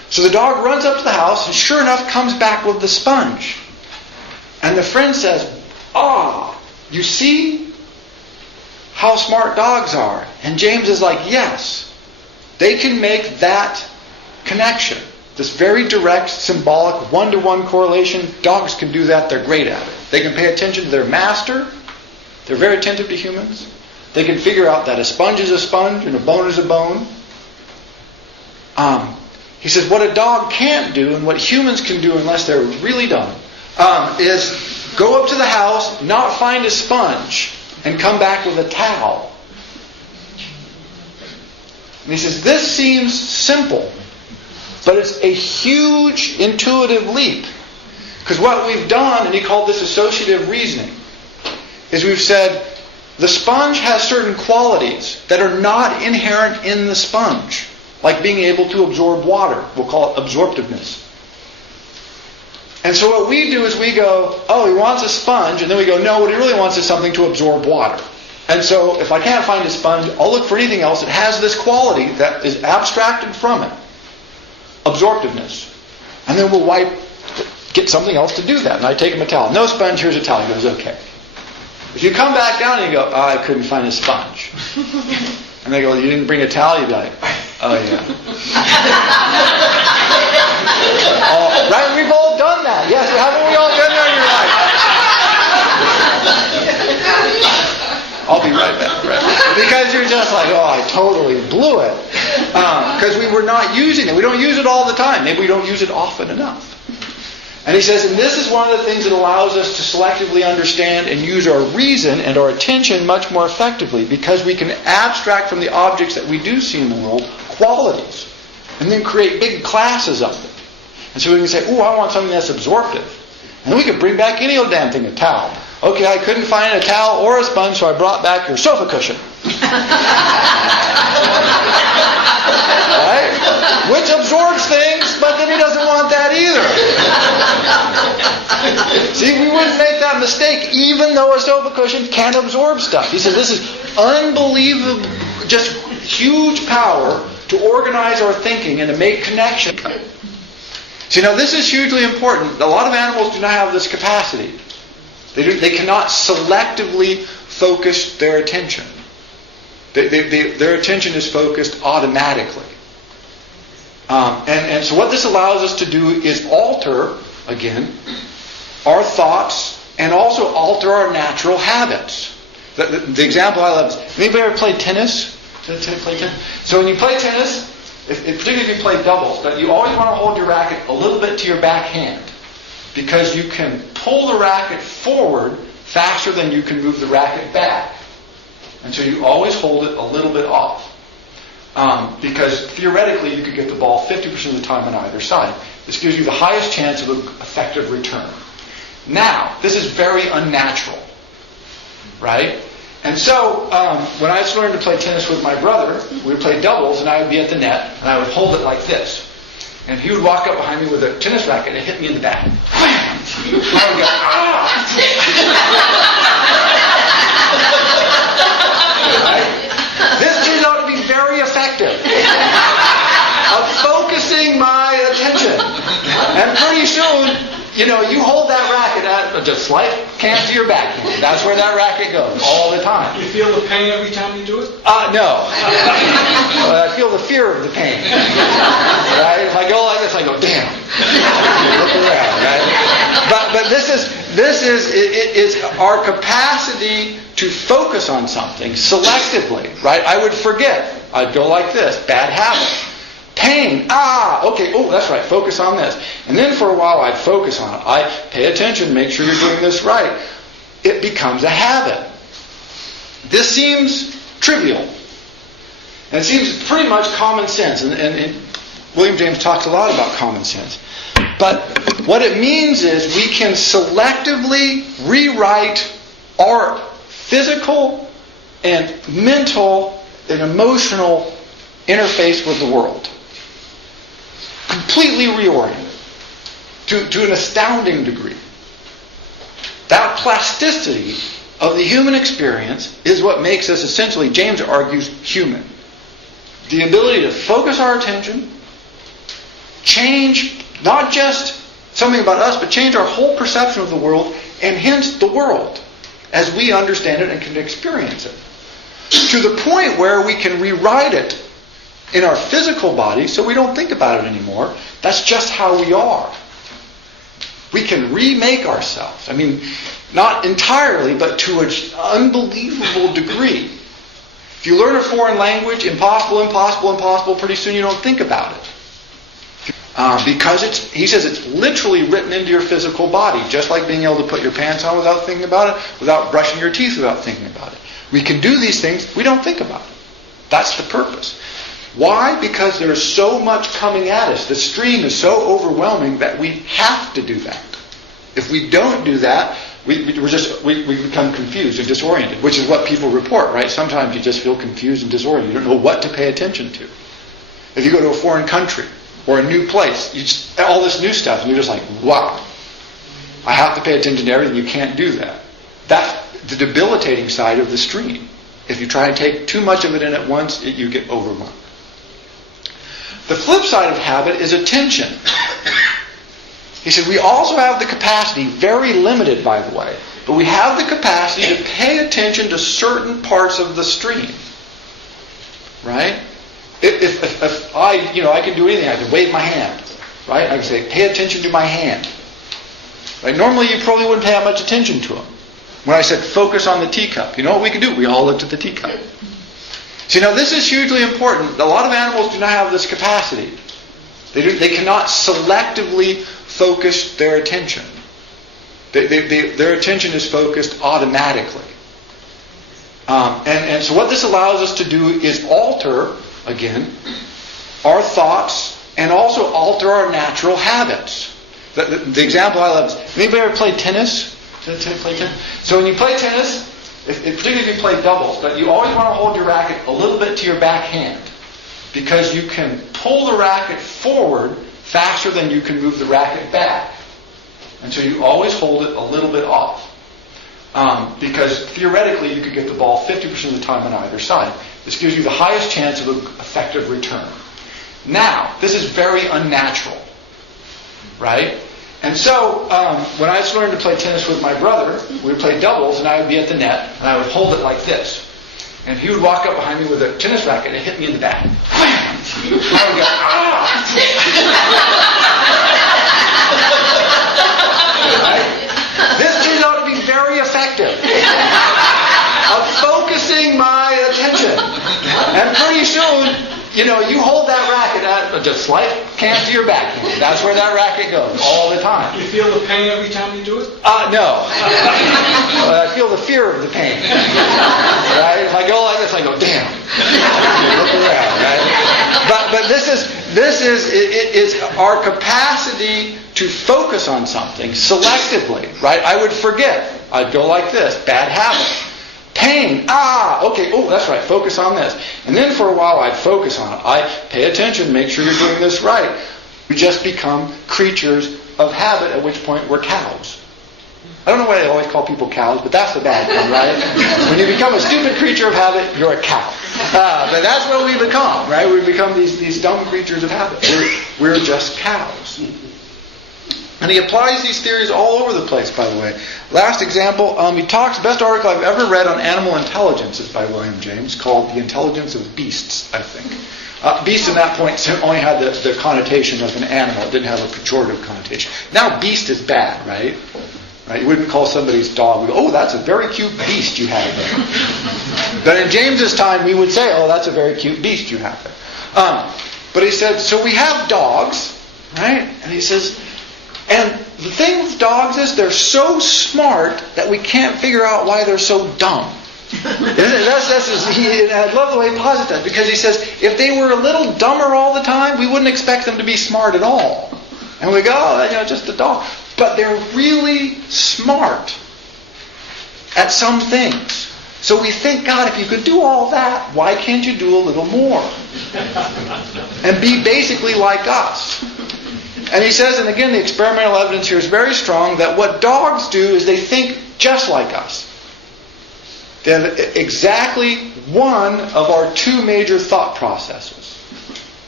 So the dog runs up to the house and sure enough comes back with the sponge. And the friend says, you see how smart dogs are? And James is like, yes. They can make that connection. This very direct, symbolic, one-to-one correlation. Dogs can do that. They're great at it. They can pay attention to their master. They're very attentive to humans. They can figure out that a sponge is a sponge and a bone is a bone. He says what a dog can't do and what humans can do unless they're really dumb is go up to the house, not find a sponge, and come back with a towel. And he says this seems simple, but it's a huge intuitive leap. Because what we've done, and he called this associative reasoning, is we've said the sponge has certain qualities that are not inherent in the sponge. Like being able to absorb water. We'll call it absorptiveness. And so what we do is we go, he wants a sponge, and then we go, no, what he really wants is something to absorb water. And so if I can't find a sponge, I'll look for anything else that has this quality that is abstracted from it. Absorptiveness. And then we'll get something else to do that. And I take him a towel. No sponge, here's a towel. He goes, okay. If you come back down and you go, I couldn't find a sponge. And they go, you didn't bring a towel? You'd be like, oh yeah. Right? We've all done that. Yes, haven't we all done that in your life? I'll be right back. Right? Because you're just like, I totally blew it. Because we were not using it. We don't use it all the time. Maybe we don't use it often enough. And he says, and this is one of the things that allows us to selectively understand and use our reason and our attention much more effectively, because we can abstract from the objects that we do see in the world qualities and then create big classes of them. And so we can say, I want something that's absorptive. And then we can bring back any old damn thing, a towel. Okay, I couldn't find a towel or a sponge, so I brought back your sofa cushion. Right? Which absorbs things, but then he doesn't want that either. See, we wouldn't make that mistake even though a sofa cushion can absorb stuff. He says this is unbelievable, just huge power to organize our thinking and to make connection. See, now this is hugely important. A lot of animals do not have this capacity. They cannot selectively focus their attention. Their attention is focused automatically. And so what this allows us to do is alter, again, our thoughts and also alter our natural habits. The example I love is, anybody ever played tennis? So when you play tennis, particularly if you play doubles, but you always want to hold your racket a little bit to your backhand, because you can pull the racket forward faster than you can move the racket back. And so you always hold it a little bit off. Because theoretically you could get the ball 50% of the time on either side. This gives you the highest chance of an effective return. Now, this is very unnatural. Right? And so, when I learned to play tennis with my brother, we would play doubles, and I would be at the net, and I would hold it like this. And he would walk up behind me with a tennis racket and hit me in the back. Wham! I would go, Right? This turned out to be very effective of focusing my attention. And pretty soon, you hold that racket at a slight cant to your backhand. That's where that racket goes all the time. You feel the pain every time you do it? No. I feel the fear of the pain. Right? If I go like this, I go, damn. Look around, right? But this is our capacity to focus on something selectively, right? I would forget. I'd go like this. Bad habit. Pain. Okay. Oh, that's right. Focus on this. And then for a while, I'd focus on it. I pay attention, make sure you're doing this right. It becomes a habit. This seems trivial. And it seems pretty much common sense. And William James talks a lot about common sense. But what it means is we can selectively rewrite our physical and mental and emotional interface with the world. Completely reoriented to an astounding degree. That plasticity of the human experience is what makes us essentially, James argues, human. The ability to focus our attention, change not just something about us, but change our whole perception of the world, and hence the world as we understand it and can experience it. To the point where we can rewrite it in our physical body so we don't think about it anymore. That's just how we are. We can remake ourselves. I mean, not entirely, but to an unbelievable degree. If you learn a foreign language, impossible, pretty soon you don't think about it. Because he says it's literally written into your physical body, just like being able to put your pants on without thinking about it, without brushing your teeth without thinking about it. We can do these things, we don't think about it. That's the purpose. Why? Because there's so much coming at us. The stream is so overwhelming that we have to do that. If we don't do that, we become confused and disoriented, which is what people report, right? Sometimes you just feel confused and disoriented. You don't know what to pay attention to. If you go to a foreign country or a new place, all this new stuff, and you're just like, wow, I have to pay attention to everything. You can't do that. That's the debilitating side of the stream. If you try to take too much of it in at once, you get overwhelmed. The flip side of habit is attention. He said we also have the capacity, very limited by the way, but we have the capacity to pay attention to certain parts of the stream. Right? If I can do anything. I can wave my hand. Right? I can say, pay attention to my hand. Right? Normally you probably wouldn't pay that much attention to them. When I said focus on the teacup, you know what we could do? We all looked at the teacup. See, now this is hugely important. A lot of animals do not have this capacity. They cannot selectively focus their attention. Their attention is focused automatically. And so what this allows us to do is alter, again, our thoughts and also alter our natural habits. The example I love is, anybody ever played tennis? So when you play tennis, particularly if you play doubles, but you always want to hold your racket a little bit to your backhand because you can pull the racket forward faster than you can move the racket back. And so you always hold it a little bit off. Because theoretically you could get the ball 50% of the time on either side. This gives you the highest chance of an effective return. Now, this is very unnatural. Right? And so, when I learned to play tennis with my brother, we would play doubles, and I would be at the net, and I would hold it like this. And he would walk up behind me with a tennis racket and hit me in the back. I would go, ah! Right? This turned out to be very effective of focusing my attention. And pretty soon, you hold that racket at just slight cant to your backhand. That's where that racket goes all the time. You feel the pain every time you do it? No. I feel the fear of the pain. Right? If I go like this, I go, damn. Look around, right? But this is our capacity to focus on something selectively, right? I would forget. I'd go like this. Bad habit. Pain. Okay. Oh, that's right. Focus on this. And then for a while I'd focus on it. I pay attention, make sure you're doing this right. We just become creatures of habit, at which point we're cows. I don't know why they always call people cows, but that's the bad thing, right? When you become a stupid creature of habit, you're a cow. But that's what we become, right? We become these dumb creatures of habit. We're just cows. And he applies these theories all over the place, by the way. Last example, he talks, best article I've ever read on animal intelligence is by William James, called The Intelligence of Beasts, I think. Beast at that point only had the connotation of an animal. It didn't have a pejorative connotation. Now beast is bad, right? You wouldn't call somebody's dog, oh, that's a very cute beast you have there. But in James's time, we would say, oh, that's a very cute beast you have there. But he said, so we have dogs, right? And he says, and the thing with dogs is they're so smart that we can't figure out why they're so dumb. I love the way he posits that, because he says if they were a little dumber all the time, we wouldn't expect them to be smart at all. And we go, oh, just a dog. But they're really smart at some things. So we think, God, if you could do all that, why can't you do a little more? And be basically like us. And he says, and again, the experimental evidence here is very strong, that what dogs do is they think just like us. They have exactly one of our two major thought processes.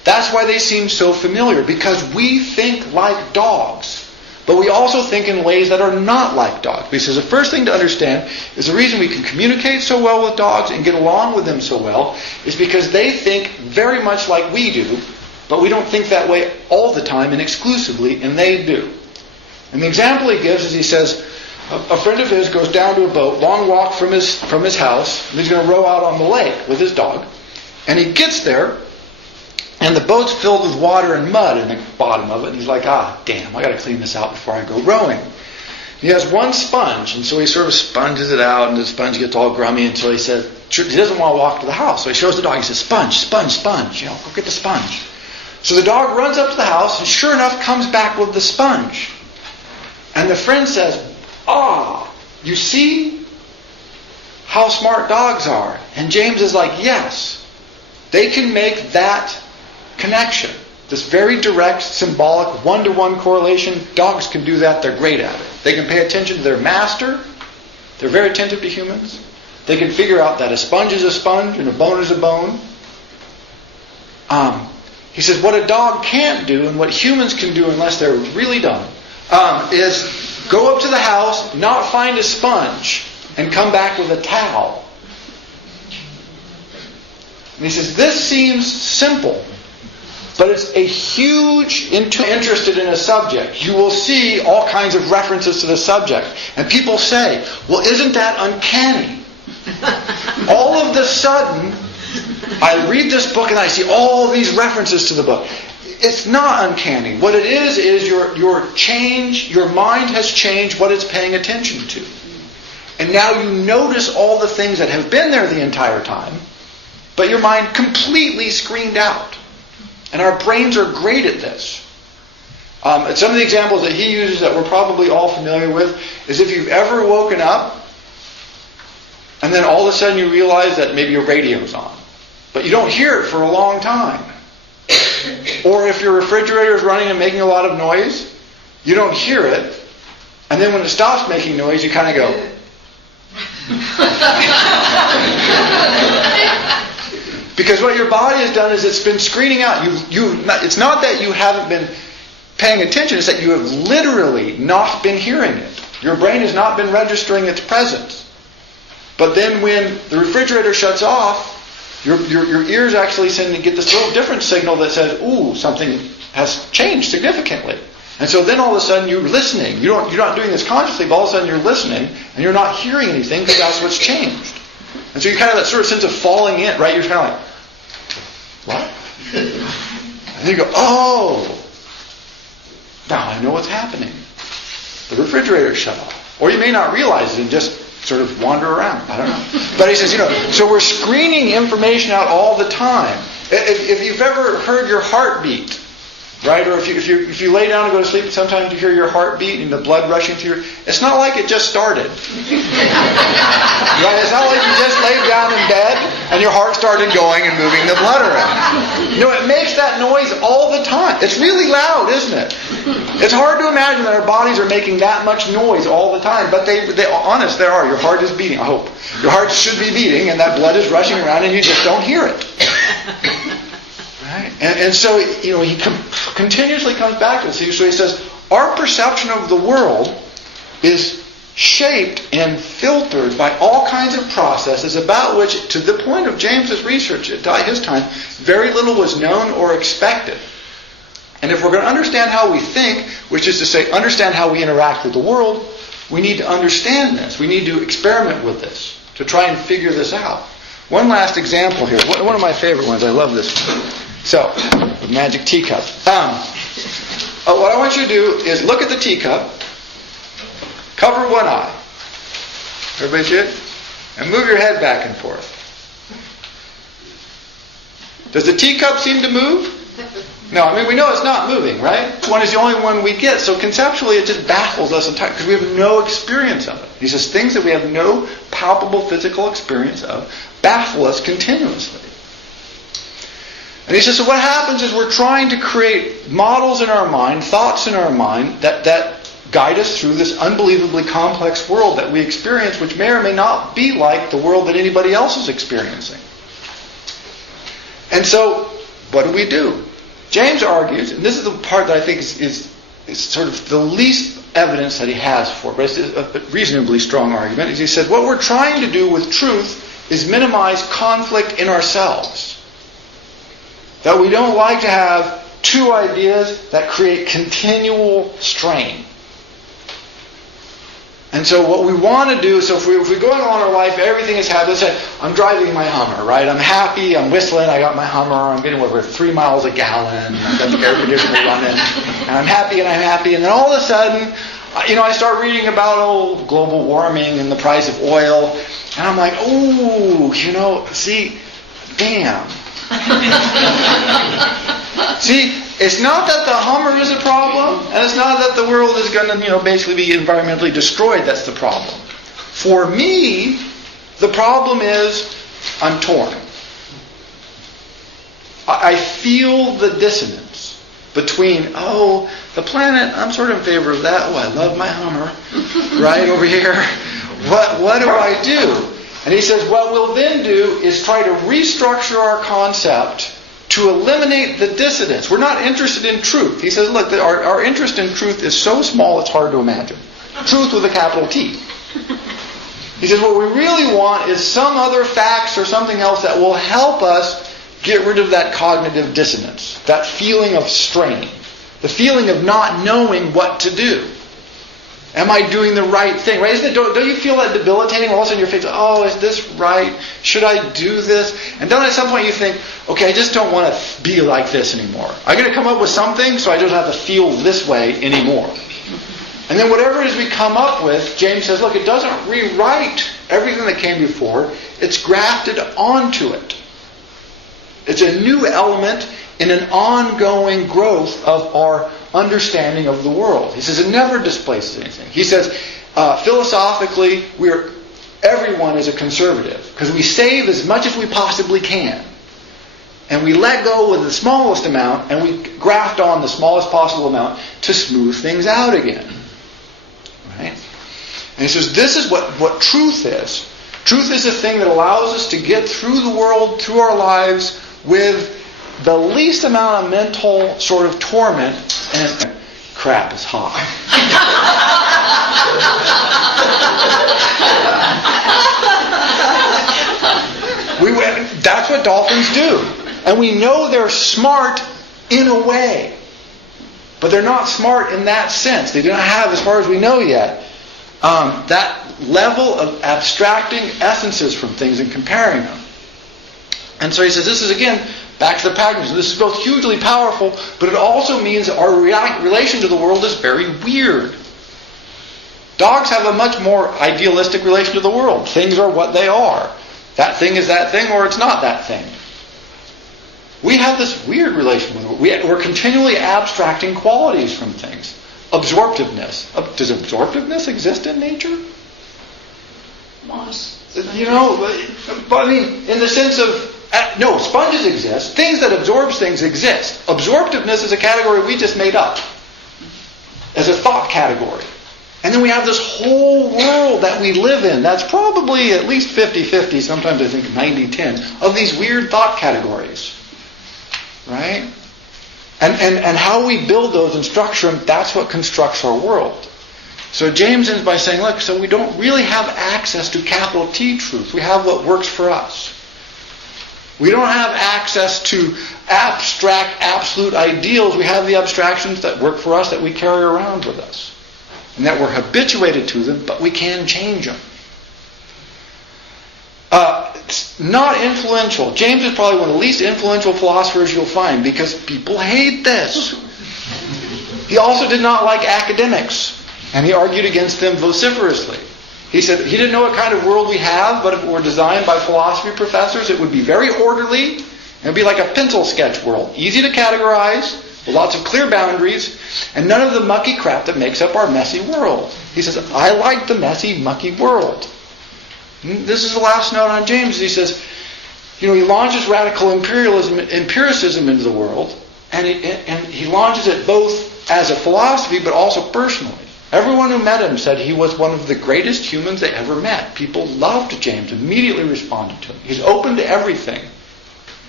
That's why they seem so familiar, because we think like dogs. But we also think in ways that are not like dogs. Because the first thing to understand is the reason we can communicate so well with dogs and get along with them so well is because they think very much like we do, but we don't think that way all the time and exclusively, and they do. And the example he gives is he says, a friend of his goes down to a boat, long walk from his house, and he's going to row out on the lake with his dog. And he gets there, and the boat's filled with water and mud in the bottom of it. And he's like, damn, I got to clean this out before I go rowing. He has one sponge, and so he sort of sponges it out, and the sponge gets all grummy until he says, he doesn't want to walk to the house. So he shows the dog, he says, sponge, sponge, sponge, go get the sponge. So the dog runs up to the house, and sure enough comes back with the sponge. And the friend says, you see how smart dogs are? And James is like, yes, they can make that connection. This very direct, symbolic, one-to-one correlation. Dogs can do that. They're great at it. They can pay attention to their master. They're very attentive to humans. They can figure out that a sponge is a sponge and a bone is a bone. He says what a dog can't do and what humans can do unless they're really dumb is go up to the house, not find a sponge, and come back with a towel. And he says this seems simple, but it's a huge interested in a subject. You will see all kinds of references to the subject. And people say, well, isn't that uncanny? All of a sudden, I read this book and I see all these references to the book. It's not uncanny. What it is your mind has changed what it's paying attention to. And now you notice all the things that have been there the entire time, but your mind completely screened out. And our brains are great at this. Some of the examples that he uses that we're probably all familiar with is if you've ever woken up and then all of a sudden you realize that maybe your radio's on, but you don't hear it for a long time. Or if your refrigerator is running and making a lot of noise, you don't hear it, and then when it stops making noise, you kind of go. Because what your body has done is it's been screening out. It's not that you haven't been paying attention, it's that you have literally not been hearing it. Your brain has not been registering its presence. But then when the refrigerator shuts off, your ears actually get this little different signal that says, ooh, something has changed significantly. And so then all of a sudden you're listening. You're not doing this consciously, but all of a sudden you're listening and you're not hearing anything because that's what's changed. And so you kind of that sort of sense of falling in, right? You're kind of like, what? And then you go, oh, now I know what's happening. The refrigerator shut off. Or you may not realize it and just sort of wander around. I don't know. But he says, so we're screening information out all the time. If you've ever heard your heartbeat, right? Or if you lay down and go to sleep, sometimes you hear your heartbeat and the blood rushing through your... It's not like it just started. Right? It's not like you just laid down in bed and your heart started going and moving the blood around. No, it makes that noise all the time. It's really loud, isn't it? It's hard to imagine that our bodies are making that much noise all the time, but they honest, there are. Your heart is beating, I hope. Your heart should be beating and that blood is rushing around and you just don't hear it. Right? And so, he continuously comes back to this. So he says, our perception of the world is shaped and filtered by all kinds of processes about which, to the point of James's research at his time, very little was known or expected. And if we're going to understand how we think, which is to say, understand how we interact with the world, we need to understand this. We need to experiment with this to try and figure this out. One last example here. One of my favorite ones. I love this one. So, the magic teacup. What I want you to do is look at the teacup, cover one eye. Everybody see it? And move your head back and forth. Does the teacup seem to move? No, we know it's not moving, right? This one is the only one we get. So conceptually, it just baffles us entirely because we have no experience of it. He says things that we have no palpable physical experience of baffle us continuously. And he says, so what happens is we're trying to create models in our mind, thoughts in our mind that guide us through this unbelievably complex world that we experience, which may or may not be like the world that anybody else is experiencing. And so, what do? James argues, and this is the part that I think is sort of the least evidence that he has for, but it's a reasonably strong argument, is he says, what we're trying to do with truth is minimize conflict in ourselves. That we don't like to have two ideas that create continual strain. And so what we want to do, so if we're going on our life, everything is happy. Let's say, I'm driving my Hummer, right? I'm happy, I'm whistling, I got my Hummer, I'm getting over 3 miles a gallon, I've got the air conditioner running, and I'm happy, and then all of a sudden, I start reading about global warming and the price of oil, and I'm like, damn. See, it's not that the Hummer is a problem, and it's not that the world is going to, basically be environmentally destroyed. That's the problem. For me, the problem is I'm torn. I feel the dissonance between, the planet, I'm sort of in favor of that. I love my Hummer right over here. What do I do? And he says, what we'll then do is try to restructure our concept to eliminate the dissonance. We're not interested in truth. He says, look, our interest in truth is so small it's hard to imagine. Truth with a capital T. He says, what we really want is some other facts or something else that will help us get rid of that cognitive dissonance, that feeling of strain, the feeling of not knowing what to do. Am I doing the right thing? Right? Don't you feel that debilitating? All of a sudden you're thinking, is this right? Should I do this? And then at some point you think, okay, I just don't want to be like this anymore. I'm going to come up with something so I don't have to feel this way anymore. And then whatever it is we come up with, James says, look, it doesn't rewrite everything that came before. It's grafted onto it. It's a new element in an ongoing growth of our understanding of the world. He says it never displaces anything. He says philosophically everyone is a conservative because we save as much as we possibly can. And we let go with the smallest amount and we graft on the smallest possible amount to smooth things out again. Right? And he says this is what truth is. Truth is a thing that allows us to get through the world, through our lives, with the least amount of mental sort of torment, and crap is hot. That's what dolphins do. And we know they're smart in a way. But they're not smart in that sense. They don't have, as far as we know yet, that level of abstracting essences from things and comparing them. And so he says, this is again, back to the pragmatism. This is both hugely powerful, but it also means our relation to the world is very weird. Dogs have a much more idealistic relation to the world. Things are what they are. That thing is that thing or it's not that thing. We have this weird relation with it. We're continually abstracting qualities from things. Absorptiveness. Does absorptiveness exist in nature? Moss. But I mean, in the sense of, no, sponges exist. Things that absorbs things exist. Absorptiveness is a category we just made up as a thought category. And then we have this whole world that we live in that's probably at least 50-50, sometimes I think 90-10, of these weird thought categories. Right? And how we build those and structure them, that's what constructs our world. So James ends by saying, look, so we don't really have access to capital T truth. We have what works for us. We don't have access to abstract, absolute ideals. We have the abstractions that work for us that we carry around with us. And that we're habituated to them, but we can change them. It's not influential. James is probably one of the least influential philosophers you'll find because people hate this. He also did not like academics. And he argued against them vociferously. He said he didn't know what kind of world we have, but if it were designed by philosophy professors, it would be very orderly. It would be like a pencil sketch world. Easy to categorize, with lots of clear boundaries, and none of the mucky crap that makes up our messy world. He says, I like the messy, mucky world. This is the last note on James. He says, he launches radical empiricism into the world, and he launches it both as a philosophy, but also personally. Everyone who met him said he was one of the greatest humans they ever met. People loved James, immediately responded to him. He's open to everything.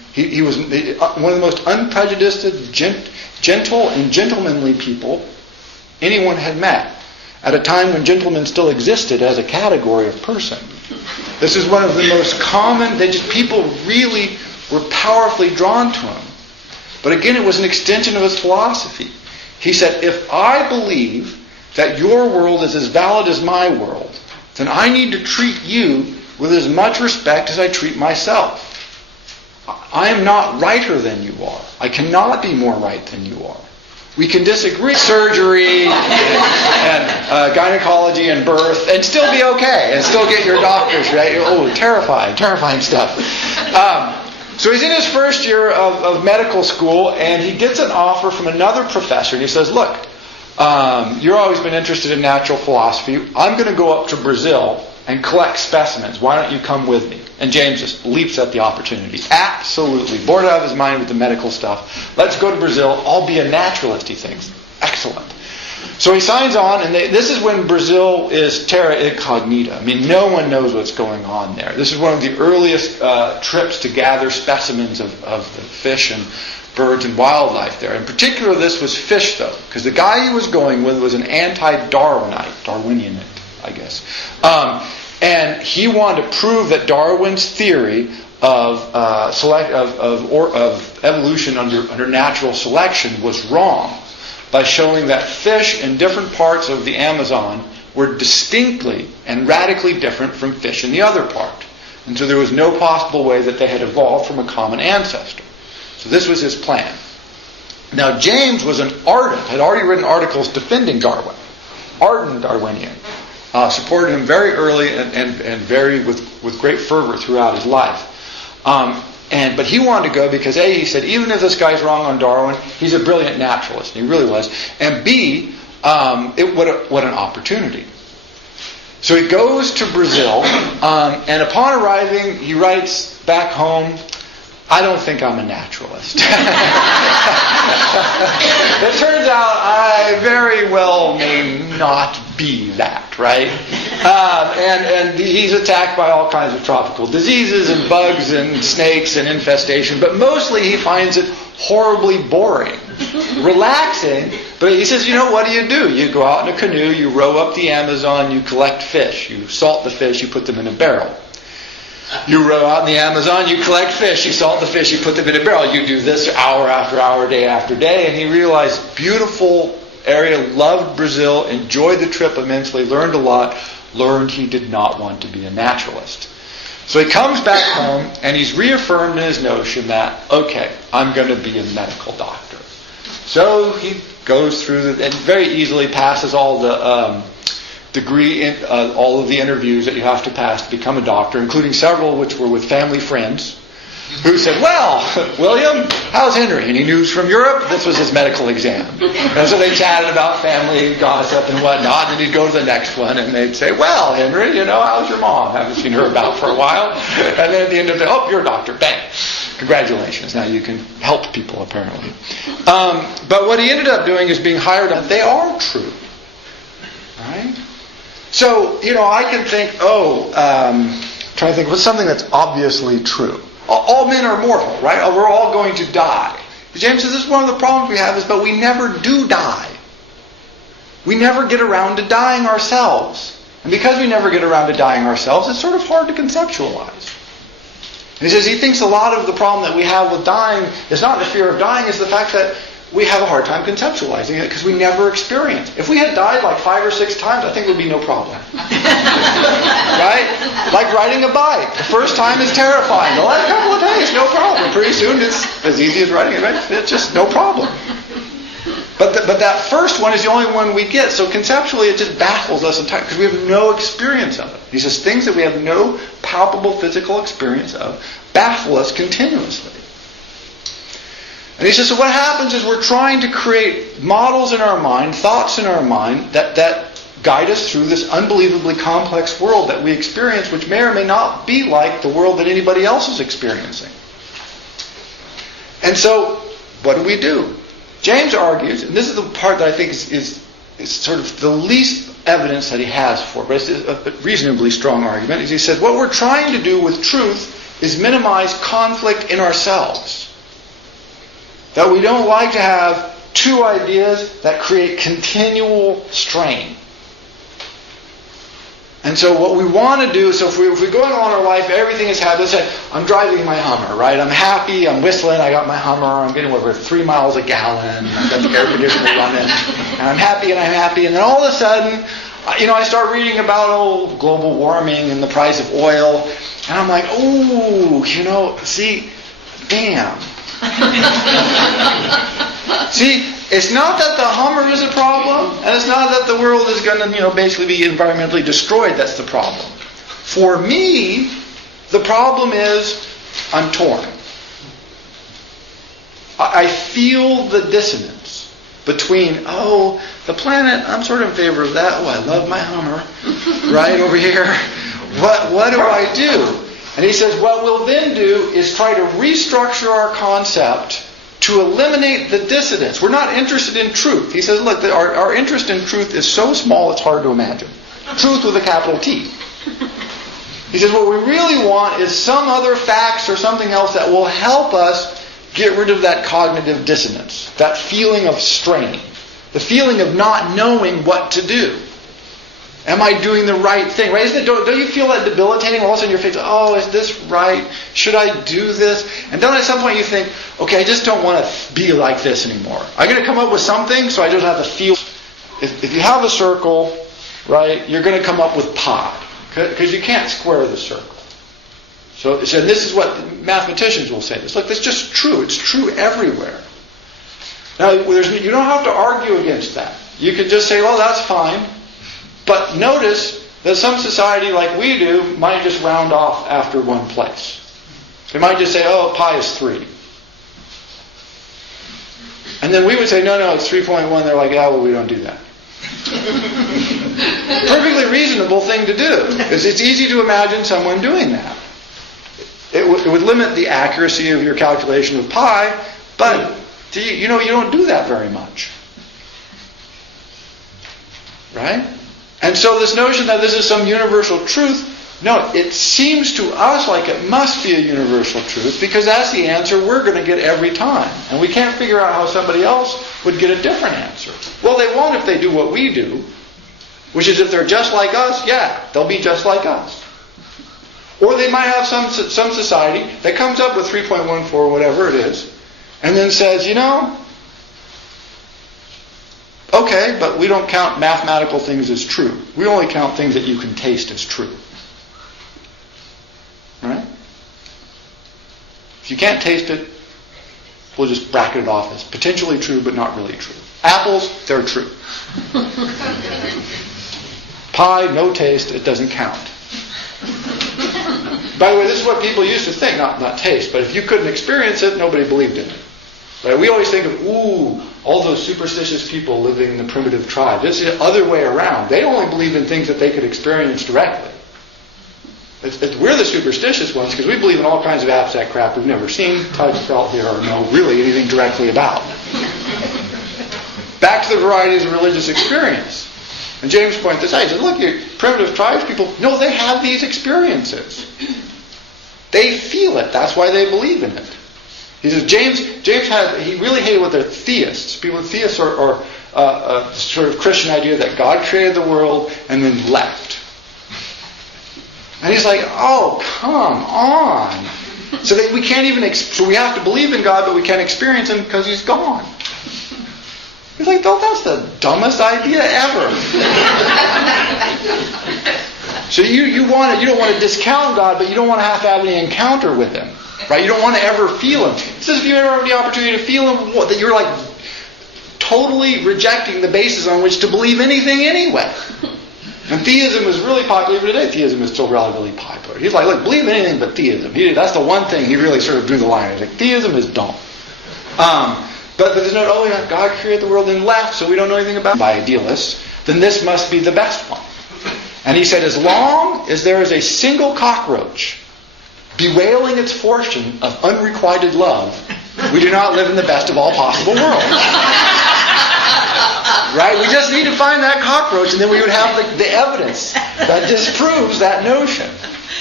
He was one of the most unprejudiced, gentle, and gentlemanly people anyone had met, at a time when gentlemen still existed as a category of person. This is one of the most common, people really were powerfully drawn to him. But again, it was an extension of his philosophy. He said, if I believe that your world is as valid as my world, then I need to treat you with as much respect as I treat myself. I am not righter than you are. I cannot be more right than you are. We can disagree surgery and gynecology and birth and still be okay and still get your doctors, right? Oh, terrifying stuff. So he's in his first year of medical school, and he gets an offer from another professor, and he says, look, you've always been interested in natural philosophy. I'm going to go up to Brazil and collect specimens. Why don't you come with me? And James just leaps at the opportunity. Absolutely. Bored out of his mind with the medical stuff. Let's go to Brazil. I'll be a naturalist, he thinks. Excellent. So he signs on, and this is when Brazil is terra incognita. I mean, no one knows what's going on there. This is one of the earliest trips to gather specimens of the fish and birds and wildlife there. In particular, this was fish, though, because the guy he was going with was an Darwinian, I guess. And he wanted to prove that Darwin's theory of evolution under natural selection was wrong, by showing that fish in different parts of the Amazon were distinctly and radically different from fish in the other part. And so there was no possible way that they had evolved from a common ancestor. So this was his plan. Now James was an ardent, had already written articles defending Darwin. Ardent Darwinian. Supported him very early and very with great fervor throughout his life. But he wanted to go because A, he said, even if this guy's wrong on Darwin, he's a brilliant naturalist. And he really was. And B, what an opportunity. So he goes to Brazil, and upon arriving, he writes back home, I don't think I'm a naturalist. It turns out I very well may not be that, right? And he's attacked by all kinds of tropical diseases and bugs and snakes and infestation, but mostly he finds it horribly boring. Relaxing, but he says, what do? You go out in a canoe, you row up the Amazon, you collect fish, you salt the fish, you put them in a barrel. You row out in the Amazon, you collect fish, you salt the fish, you put them in a barrel. You do this hour after hour, day after day. And he realized, beautiful area, loved Brazil, enjoyed the trip immensely, learned a lot, learned he did not want to be a naturalist. So he comes back home, and he's reaffirmed in his notion that, okay, I'm going to be a medical doctor. So he goes through and very easily passes all the all of the interviews that you have to pass to become a doctor, including several which were with family friends, who said, well, William, how's Henry? Any news from Europe? This was his medical exam. And so they chatted about family gossip and whatnot, and he'd go to the next one, and they'd say, well, Henry, how's your mom? Haven't seen her about for a while. And then at the end of the day, oh, you're a doctor. Bang. Congratulations. Now you can help people, apparently. But what he ended up doing is being hired on. They are true. Right? So, I can think, trying to think, what's something that's obviously true? All men are mortal, right? We're all going to die. But James says this is one of the problems we have but we never do die. We never get around to dying ourselves. And because we never get around to dying ourselves, it's sort of hard to conceptualize. And he says he thinks a lot of the problem that we have with dying is not the fear of dying, it's the fact that we have a hard time conceptualizing it because we never experience it. If we had died like 5 or 6 times, I think it would be no problem. Right? Like riding a bike. The first time is terrifying. The last couple of days, no problem. Pretty soon it's as easy as riding a bike. It's just no problem. But that first one is the only one we get. So conceptually it just baffles us entirely because we have no experience of it. He says things that we have no palpable physical experience of baffle us continuously. And he says, so what happens is we're trying to create models in our mind, thoughts in our mind, that guide us through this unbelievably complex world that we experience, which may or may not be like the world that anybody else is experiencing. And so, what do? James argues, and this is the part that I think is sort of the least evidence that he has for, but it's a reasonably strong argument, is he says, what we're trying to do with truth is minimize conflict in ourselves. That we don't like to have two ideas that create continual strain. And so what we want to do, so if we're going on our life, everything is happy. Let's say, I'm driving my Hummer, right? I'm happy, I'm whistling, I got my Hummer, I'm getting over 3 miles a gallon, I've got the air conditioner running, and I'm happy, and then all of a sudden, I start reading about global warming and the price of oil, and I'm like, see, damn. See, it's not that the Hummer is a problem, and it's not that the world is going to, basically be environmentally destroyed. That's the problem. For me, the problem is I'm torn. I feel the dissonance between, the planet, I'm sort of in favor of that. I love my Hummer, right over here. What do I do? And he says, what we'll then do is try to restructure our concept to eliminate the dissonance. We're not interested in truth. He says, look, our interest in truth is so small it's hard to imagine. Truth with a capital T. He says, what we really want is some other facts or something else that will help us get rid of that cognitive dissonance, that feeling of strain, the feeling of not knowing what to do. Am I doing the right thing? Right? Don't you feel that debilitating? All of a sudden you're thinking, is this right? Should I do this? And then at some point you think, okay, I just don't want to be like this anymore. I'm going to come up with something so I don't have to feel. If you have a circle, right, you're going to come up with pi. Because you can't square the circle. So this is what mathematicians will say. Look, that's just true. It's true everywhere. Now, you don't have to argue against that. You can just say, that's fine. But notice that some society like we do might just round off after one place. They might just say, pi is 3. And then we would say, no, it's 3.1. They're like, we don't do that. Perfectly reasonable thing to do. Because it's easy to imagine someone doing that. It would limit the accuracy of your calculation of pi, but you don't do that very much. Right? And so this notion that this is some universal truth, no, it seems to us like it must be a universal truth because that's the answer we're going to get every time. And we can't figure out how somebody else would get a different answer. Well, they won't if they do what we do, which is if they're just like us, they'll be just like us. Or they might have some society that comes up with 3.14, whatever it is, and then says, okay, but we don't count mathematical things as true. We only count things that you can taste as true. Right? If you can't taste it, we'll just bracket it off as potentially true, but not really true. Apples, they're true. Pie, no taste, it doesn't count. By the way, this is what people used to think, not taste, but if you couldn't experience it, nobody believed in it. Right? We always think of, all those superstitious people living in the primitive tribe. It's the other way around. They only believed in things that they could experience directly. We're the superstitious ones because we believe in all kinds of abstract crap we've never seen, touched, felt, here, or know really anything directly about. Back to the varieties of religious experience. And James points this out. He says, look, your primitive tribes people, no, they have these experiences. They feel it. That's why they believe in it. He says, he really hated what they're theists. Theists are a sort of Christian idea that God created the world and then left. And he's like, come on. So that we can't even, so we have to believe in God, but we can't experience Him because He's gone. He's like, that's the dumbest idea ever. So you don't want to discount God, but you don't want to have any encounter with Him. Right? You don't want to ever feel Him. It says if you ever have the opportunity to feel Him, that you're like totally rejecting the basis on which to believe anything anyway. And theism is really popular today. Theism is still relatively popular. He's like, look, believe in anything but theism. That's the one thing he really sort of drew the line. He's like, theism is dumb. But there's no, God created the world and left, so we don't know anything about it. By idealists, then this must be the best one. And he said, as long as there is a single cockroach bewailing its fortune of unrequited love, we do not live in the best of all possible worlds. Right? We just need to find that cockroach, and then we would have the evidence that disproves that notion.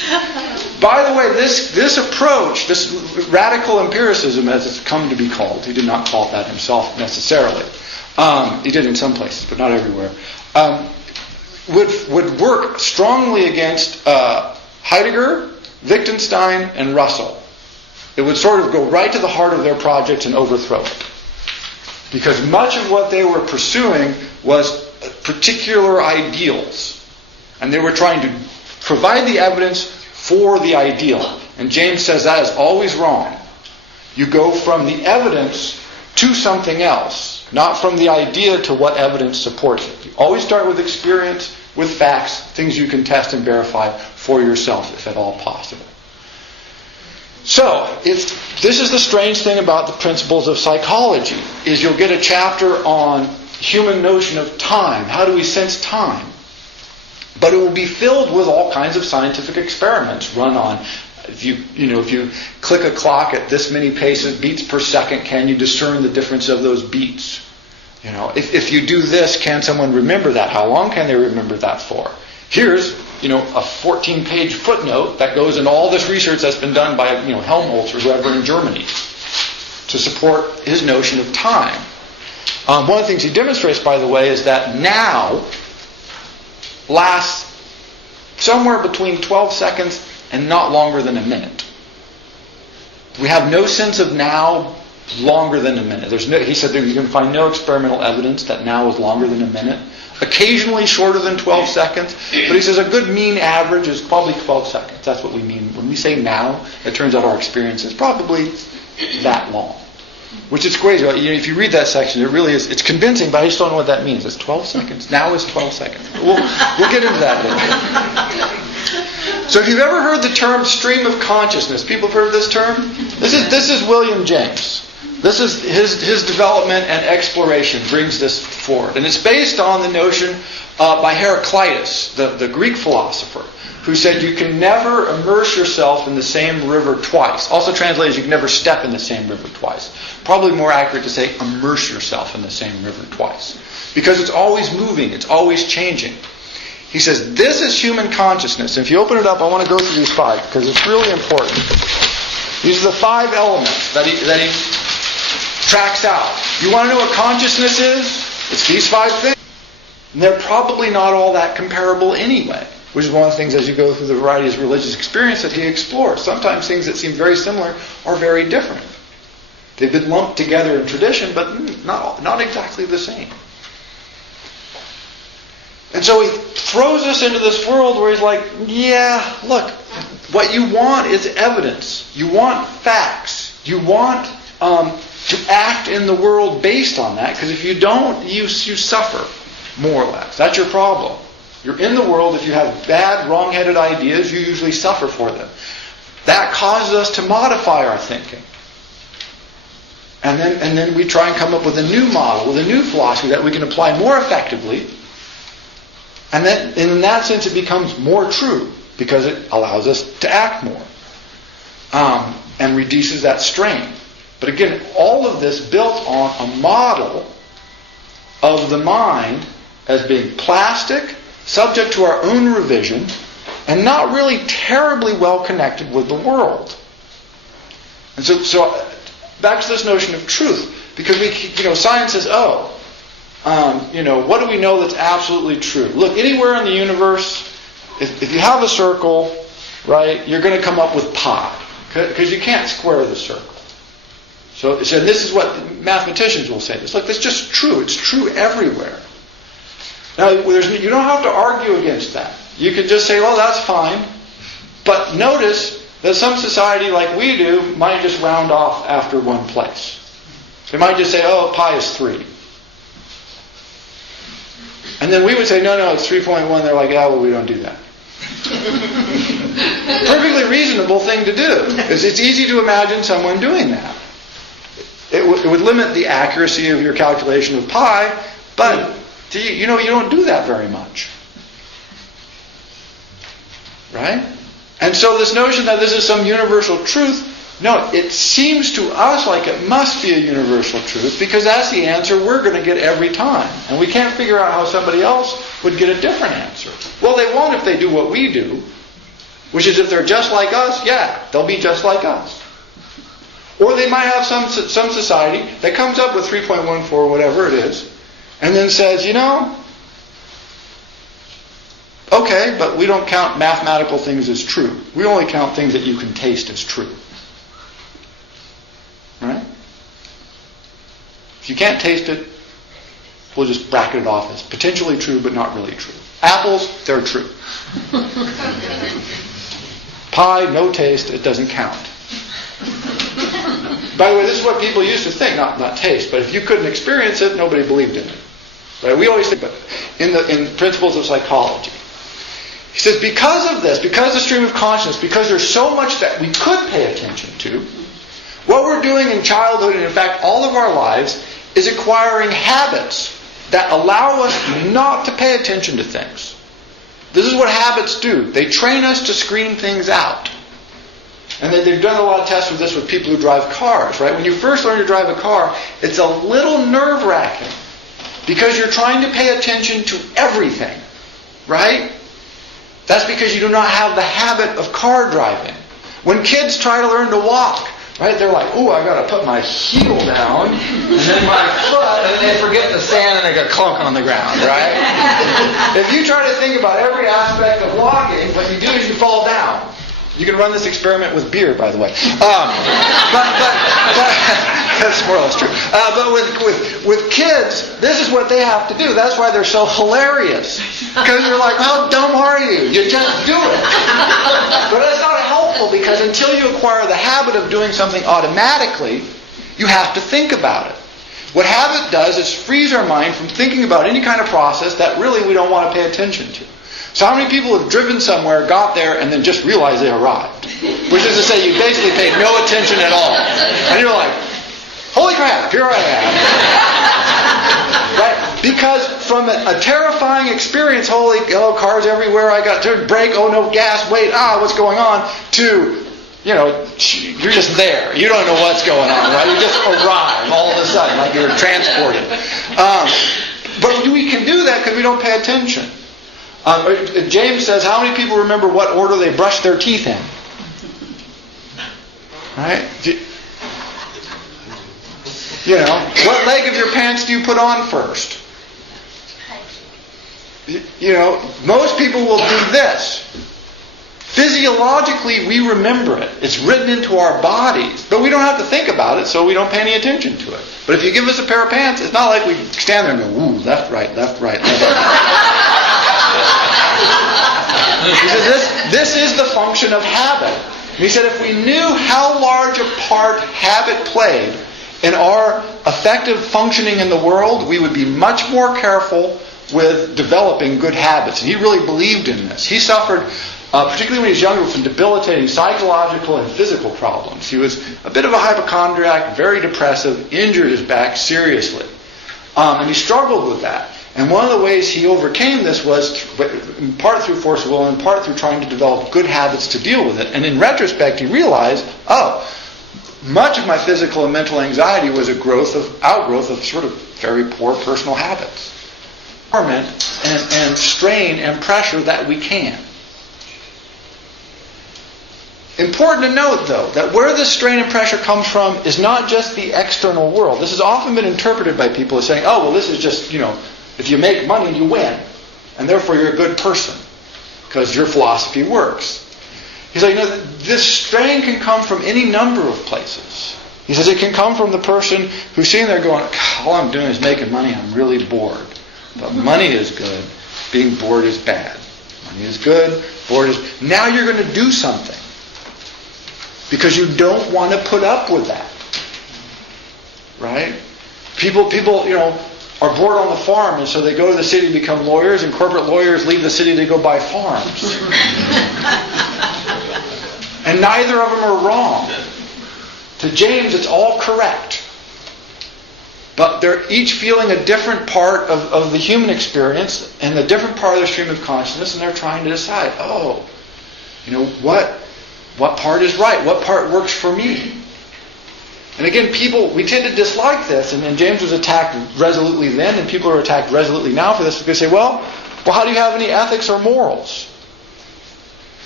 By the way, this approach, this radical empiricism, as it's come to be called, he did not call it that himself necessarily. He did in some places, but not everywhere. Would work strongly against Heidegger, Wittgenstein, and Russell. It would sort of go right to the heart of their projects and overthrow it. Because much of what they were pursuing was particular ideals. And they were trying to provide the evidence for the ideal. And James says that is always wrong. You go from the evidence to something else, not from the idea to what evidence supports it. You always start with experience, with facts, things you can test and verify for yourself, if at all possible. So, this is the strange thing about the principles of psychology, is you'll get a chapter on human notion of time. How do we sense time? But it will be filled with all kinds of scientific experiments run on, if you click a clock at this many beats per second, can you discern the difference of those beats? If you do this, can someone remember that? How long can they remember that for? Here's, a 14-page footnote that goes into all this research that's been done by, Helmholtz or whoever in Germany to support his notion of time. One of the things he demonstrates, by the way, is that now lasts somewhere between 12 seconds and not longer than a minute. We have no sense of now longer than a minute. He said that you can find no experimental evidence that now is longer than a minute. Occasionally shorter than 12 seconds. But he says a good mean average is probably 12 seconds. That's what we mean. When we say now, it turns out our experience is probably that long. Which is crazy. If you read that section, it really is. It's convincing, but I just don't know what that means. It's 12 seconds. Now is 12 seconds. We'll get into that later. So if you've ever heard the term stream of consciousness, people have heard this term? This is William James. This is his development and exploration brings this forward. And it's based on the notion by Heraclitus, the Greek philosopher, who said you can never immerse yourself in the same river twice. Also translated, you can never step in the same river twice. Probably more accurate to say immerse yourself in the same river twice. Because it's always moving, it's always changing. He says, this is human consciousness. And if you open it up, I want to go through these 5 because it's really important. These are the 5 elements that he tracks out. You want to know what consciousness is? It's these 5 things. And they're probably not all that comparable anyway, which is one of the things as you go through the variety of religious experience that he explores. Sometimes things that seem very similar are very different. They've been lumped together in tradition, but not exactly the same. And so he throws us into this world where he's like, yeah, look, what you want is evidence. You want facts. You want to act in the world based on that, because if you don't, you suffer, more or less. That's your problem. You're in the world. If you have bad, wrong-headed ideas, you usually suffer for them. That causes us to modify our thinking. And then we try and come up with a new model, with a new philosophy that we can apply more effectively. And then in that sense it becomes more true, because it allows us to act more. And reduces that strain. But again, all of this built on a model of the mind as being plastic, subject to our own revision, and not really terribly well connected with the world. And so back to this notion of truth, because science says, what do we know that's absolutely true? Look, anywhere in the universe, if you have a circle, right, you're going to come up with pi, because you can't square the circle. So this is what mathematicians will say. This. Look, that's just true. It's true everywhere. Now, you don't have to argue against that. You can just say, well, that's fine. But notice that some society like we do might just round off after one place. They might just say, pi is 3. And then we would say, no, it's 3.1. They're like, we don't do that. Perfectly reasonable thing to do. Because it's easy to imagine someone doing that. It would limit the accuracy of your calculation of pi, but you don't do that very much. Right? And so this notion that this is some universal truth, no, it seems to us like it must be a universal truth, because that's the answer we're going to get every time. And we can't figure out how somebody else would get a different answer. Well, they won't if they do what we do. Which is if they're just like us, yeah, they'll be just like us. Or they might have some society that comes up with 3.14, whatever it is, and then says, okay, but we don't count mathematical things as true. We only count things that you can taste as true. Right? If you can't taste it, we'll just bracket it off as potentially true, but not really true. Apples, they're true. Pie, no taste, it doesn't count. By the way, this is what people used to think, not taste, but if you couldn't experience it, nobody believed in it. Right? We always think, but in principles of psychology. He says, because of this, because the stream of consciousness, because there's so much that we could pay attention to, what we're doing in childhood, and in fact all of our lives, is acquiring habits that allow us not to pay attention to things. This is what habits do. They train us to screen things out. And they've done a lot of tests with this with people who drive cars, right? When you first learn to drive a car, it's a little nerve-wracking because you're trying to pay attention to everything, right? That's because you do not have the habit of car driving. When kids try to learn to walk, right, they're like, ooh, I got to put my heel down, and then my foot, and then they forget the sand and they go clunk on the ground, right? If you try to think about every aspect of walking, what you do is you fall down. You can run this experiment with beer, by the way. But that's more or less true. But with kids, this is what they have to do. That's why they're so hilarious. Because you're like, how dumb are you? You just do it. But that's not helpful because until you acquire the habit of doing something automatically, you have to think about it. What habit does is frees our mind from thinking about any kind of process that really we don't want to pay attention to. So how many people have driven somewhere, got there, and then just realized they arrived? Which is to say, you basically paid no attention at all. And you're like, holy crap, here I am. Right? Because from a terrifying experience, cars everywhere, I got to brake, oh no, gas, wait, what's going on, to, you're just there. You don't know what's going on, right? You just arrive all of a sudden, like you're transported. But we can do that because we don't pay attention. James says, how many people remember what order they brushed their teeth in? Right? What leg of your pants do you put on first? Most people will do this. Physiologically, we remember it. It's written into our bodies. But we don't have to think about it, so we don't pay any attention to it. But if you give us a pair of pants, it's not like we stand there and go, ooh, left, right, left, right, left, right. He said this is the function of habit. And he said if we knew how large a part habit played in our effective functioning in the world, we would be much more careful with developing good habits. And he really believed in this. He suffered, particularly when he was younger, from debilitating psychological and physical problems. He was a bit of a hypochondriac, very depressive, injured his back seriously. And he struggled with that. And one of the ways he overcame this was in part through force of will and in part through trying to develop good habits to deal with it. And in retrospect, he realized, much of my physical and mental anxiety was outgrowth of sort of very poor personal habits. Torment and strain and pressure that we can. Important to note, though, that where this strain and pressure comes from is not just the external world. This has often been interpreted by people as saying, this is just, if you make money, you win. And therefore you're a good person. Because your philosophy works. He's like, this strain can come from any number of places. He says it can come from the person who's sitting there going, all I'm doing is making money, I'm really bored. But money is good, being bored is bad. Money is good, bored is... Now you're going to do something. Because you don't want to put up with that. Right? People, are bored on the farm, and so they go to the city to become lawyers, and corporate lawyers leave the city to go buy farms. And neither of them are wrong. To James, it's all correct. But they're each feeling a different part of the human experience and a different part of the stream of consciousness, and they're trying to decide, what part is right? What part works for me? And again, we tend to dislike this, and James was attacked resolutely then, and people are attacked resolutely now for this, because they say, well, how do you have any ethics or morals?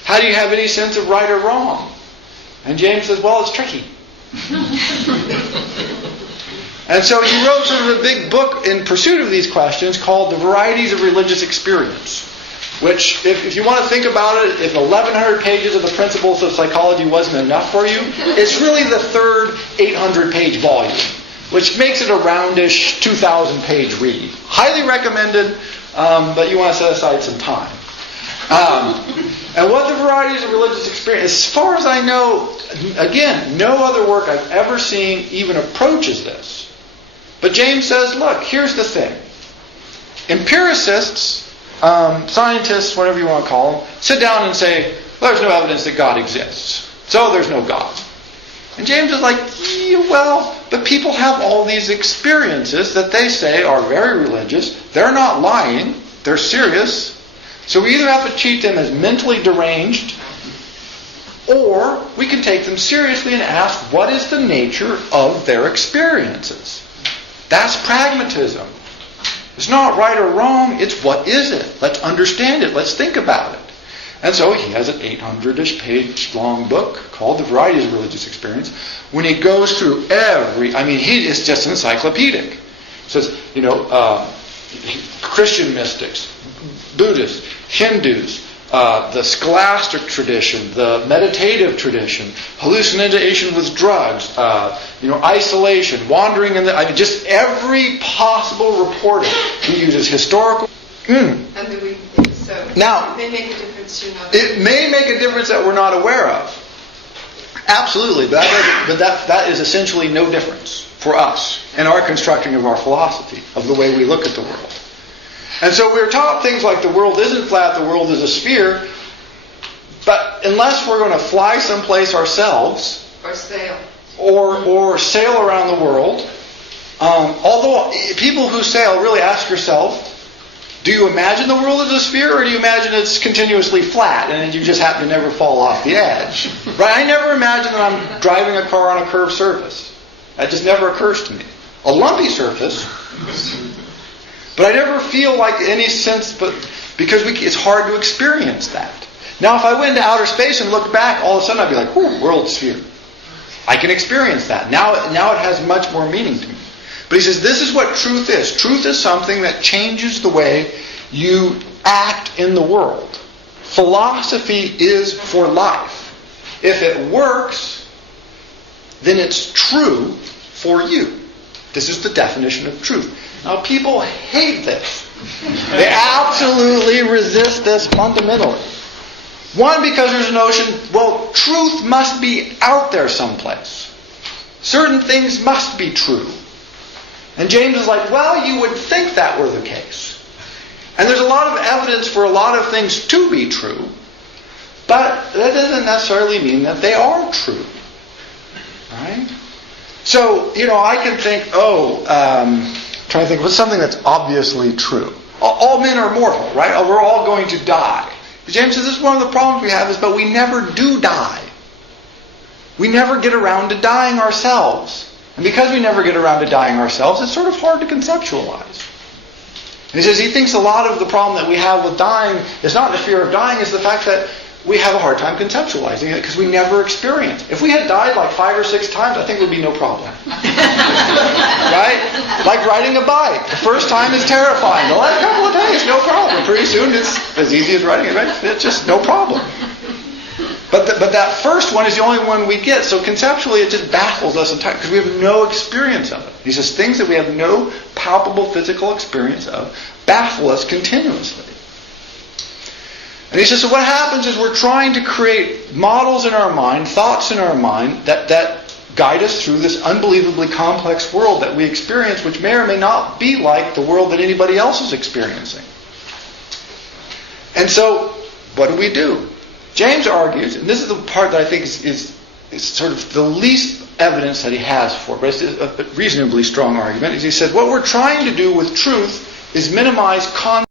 How do you have any sense of right or wrong? And James says, well, it's tricky. And so he wrote sort of a big book in pursuit of these questions called The Varieties of Religious Experience, which, if you want to think about it, if 1,100 pages of the Principles of Psychology wasn't enough for you, it's really the third 800-page volume, which makes it a roundish 2,000-page read. Highly recommended, but you want to set aside some time. And what the varieties of religious experience, as far as I know, again, no other work I've ever seen even approaches this. But James says, look, here's the thing. Empiricists, scientists, whatever you want to call them, sit down and say, well, there's no evidence that God exists, so there's no God. And James is like, yeah, well, but people have all these experiences that they say are very religious. They're not lying. They're serious. So we either have to treat them as mentally deranged, or we can take them seriously and ask, what is the nature of their experiences? That's pragmatism. It's not right or wrong. It's what is it? Let's understand it. Let's think about it. And so he has an 800-ish page long book called The Varieties of Religious Experience. When he goes through he is just encyclopedic. He says, Christian mystics, Buddhists, Hindus, the scholastic tradition, the meditative tradition, hallucination with drugs, isolation, wandering in just every possible reporting. He uses historical. And so Now, it may make a difference you're not. It may make a difference that we're not aware of. Absolutely, but that is essentially no difference for us in our constructing of our philosophy, of the way we look at the world. And so we're taught things like the world isn't flat, the world is a sphere. But unless we're going to fly someplace ourselves, or sail around the world, although people who sail, really ask yourself, do you imagine the world as a sphere, or do you imagine it's continuously flat and you just happen to never fall off the edge? Right? I never imagine that I'm driving a car on a curved surface. That just never occurs to me. A lumpy surface. But I never feel like any sense, because it's hard to experience that. Now, if I went into outer space and looked back, all of a sudden I'd be like, "Ooh, world sphere." I can experience that. Now it has much more meaning to me. But he says, this is what truth is. Truth is something that changes the way you act in the world. Philosophy is for life. If it works, then it's true for you. This is the definition of truth. Now, people hate this. They absolutely resist this fundamentally. One, because there's a notion, well, truth must be out there someplace. Certain things must be true. And James is like, well, you would think that were the case. And there's a lot of evidence for a lot of things to be true, but that doesn't necessarily mean that they are true. Right? So, I can think, trying to think, what's something that's obviously true? All men are mortal, right? We're all going to die. But James says this is one of the problems we have but we never do die. We never get around to dying ourselves. And because we never get around to dying ourselves, it's sort of hard to conceptualize. And he says he thinks a lot of the problem that we have with dying is not the fear of dying, it's the fact that we have a hard time conceptualizing it because we never experience it. If we had died like 5 or 6 times, I think it would be no problem. Right? Like riding a bike. The first time is terrifying. The last couple of days, no problem. Pretty soon it's as easy as riding a bike. It's just no problem. But that first one is the only one we get. So conceptually it just baffles us entirely because we have no experience of it. He says things that we have no palpable physical experience of baffle us continuously. And he says, so what happens is we're trying to create models in our mind, thoughts in our mind, that guide us through this unbelievably complex world that we experience, which may or may not be like the world that anybody else is experiencing. And so, what do? James argues, and this is the part that I think is sort of the least evidence that he has for, but it's a reasonably strong argument, is he said, what we're trying to do with truth is minimize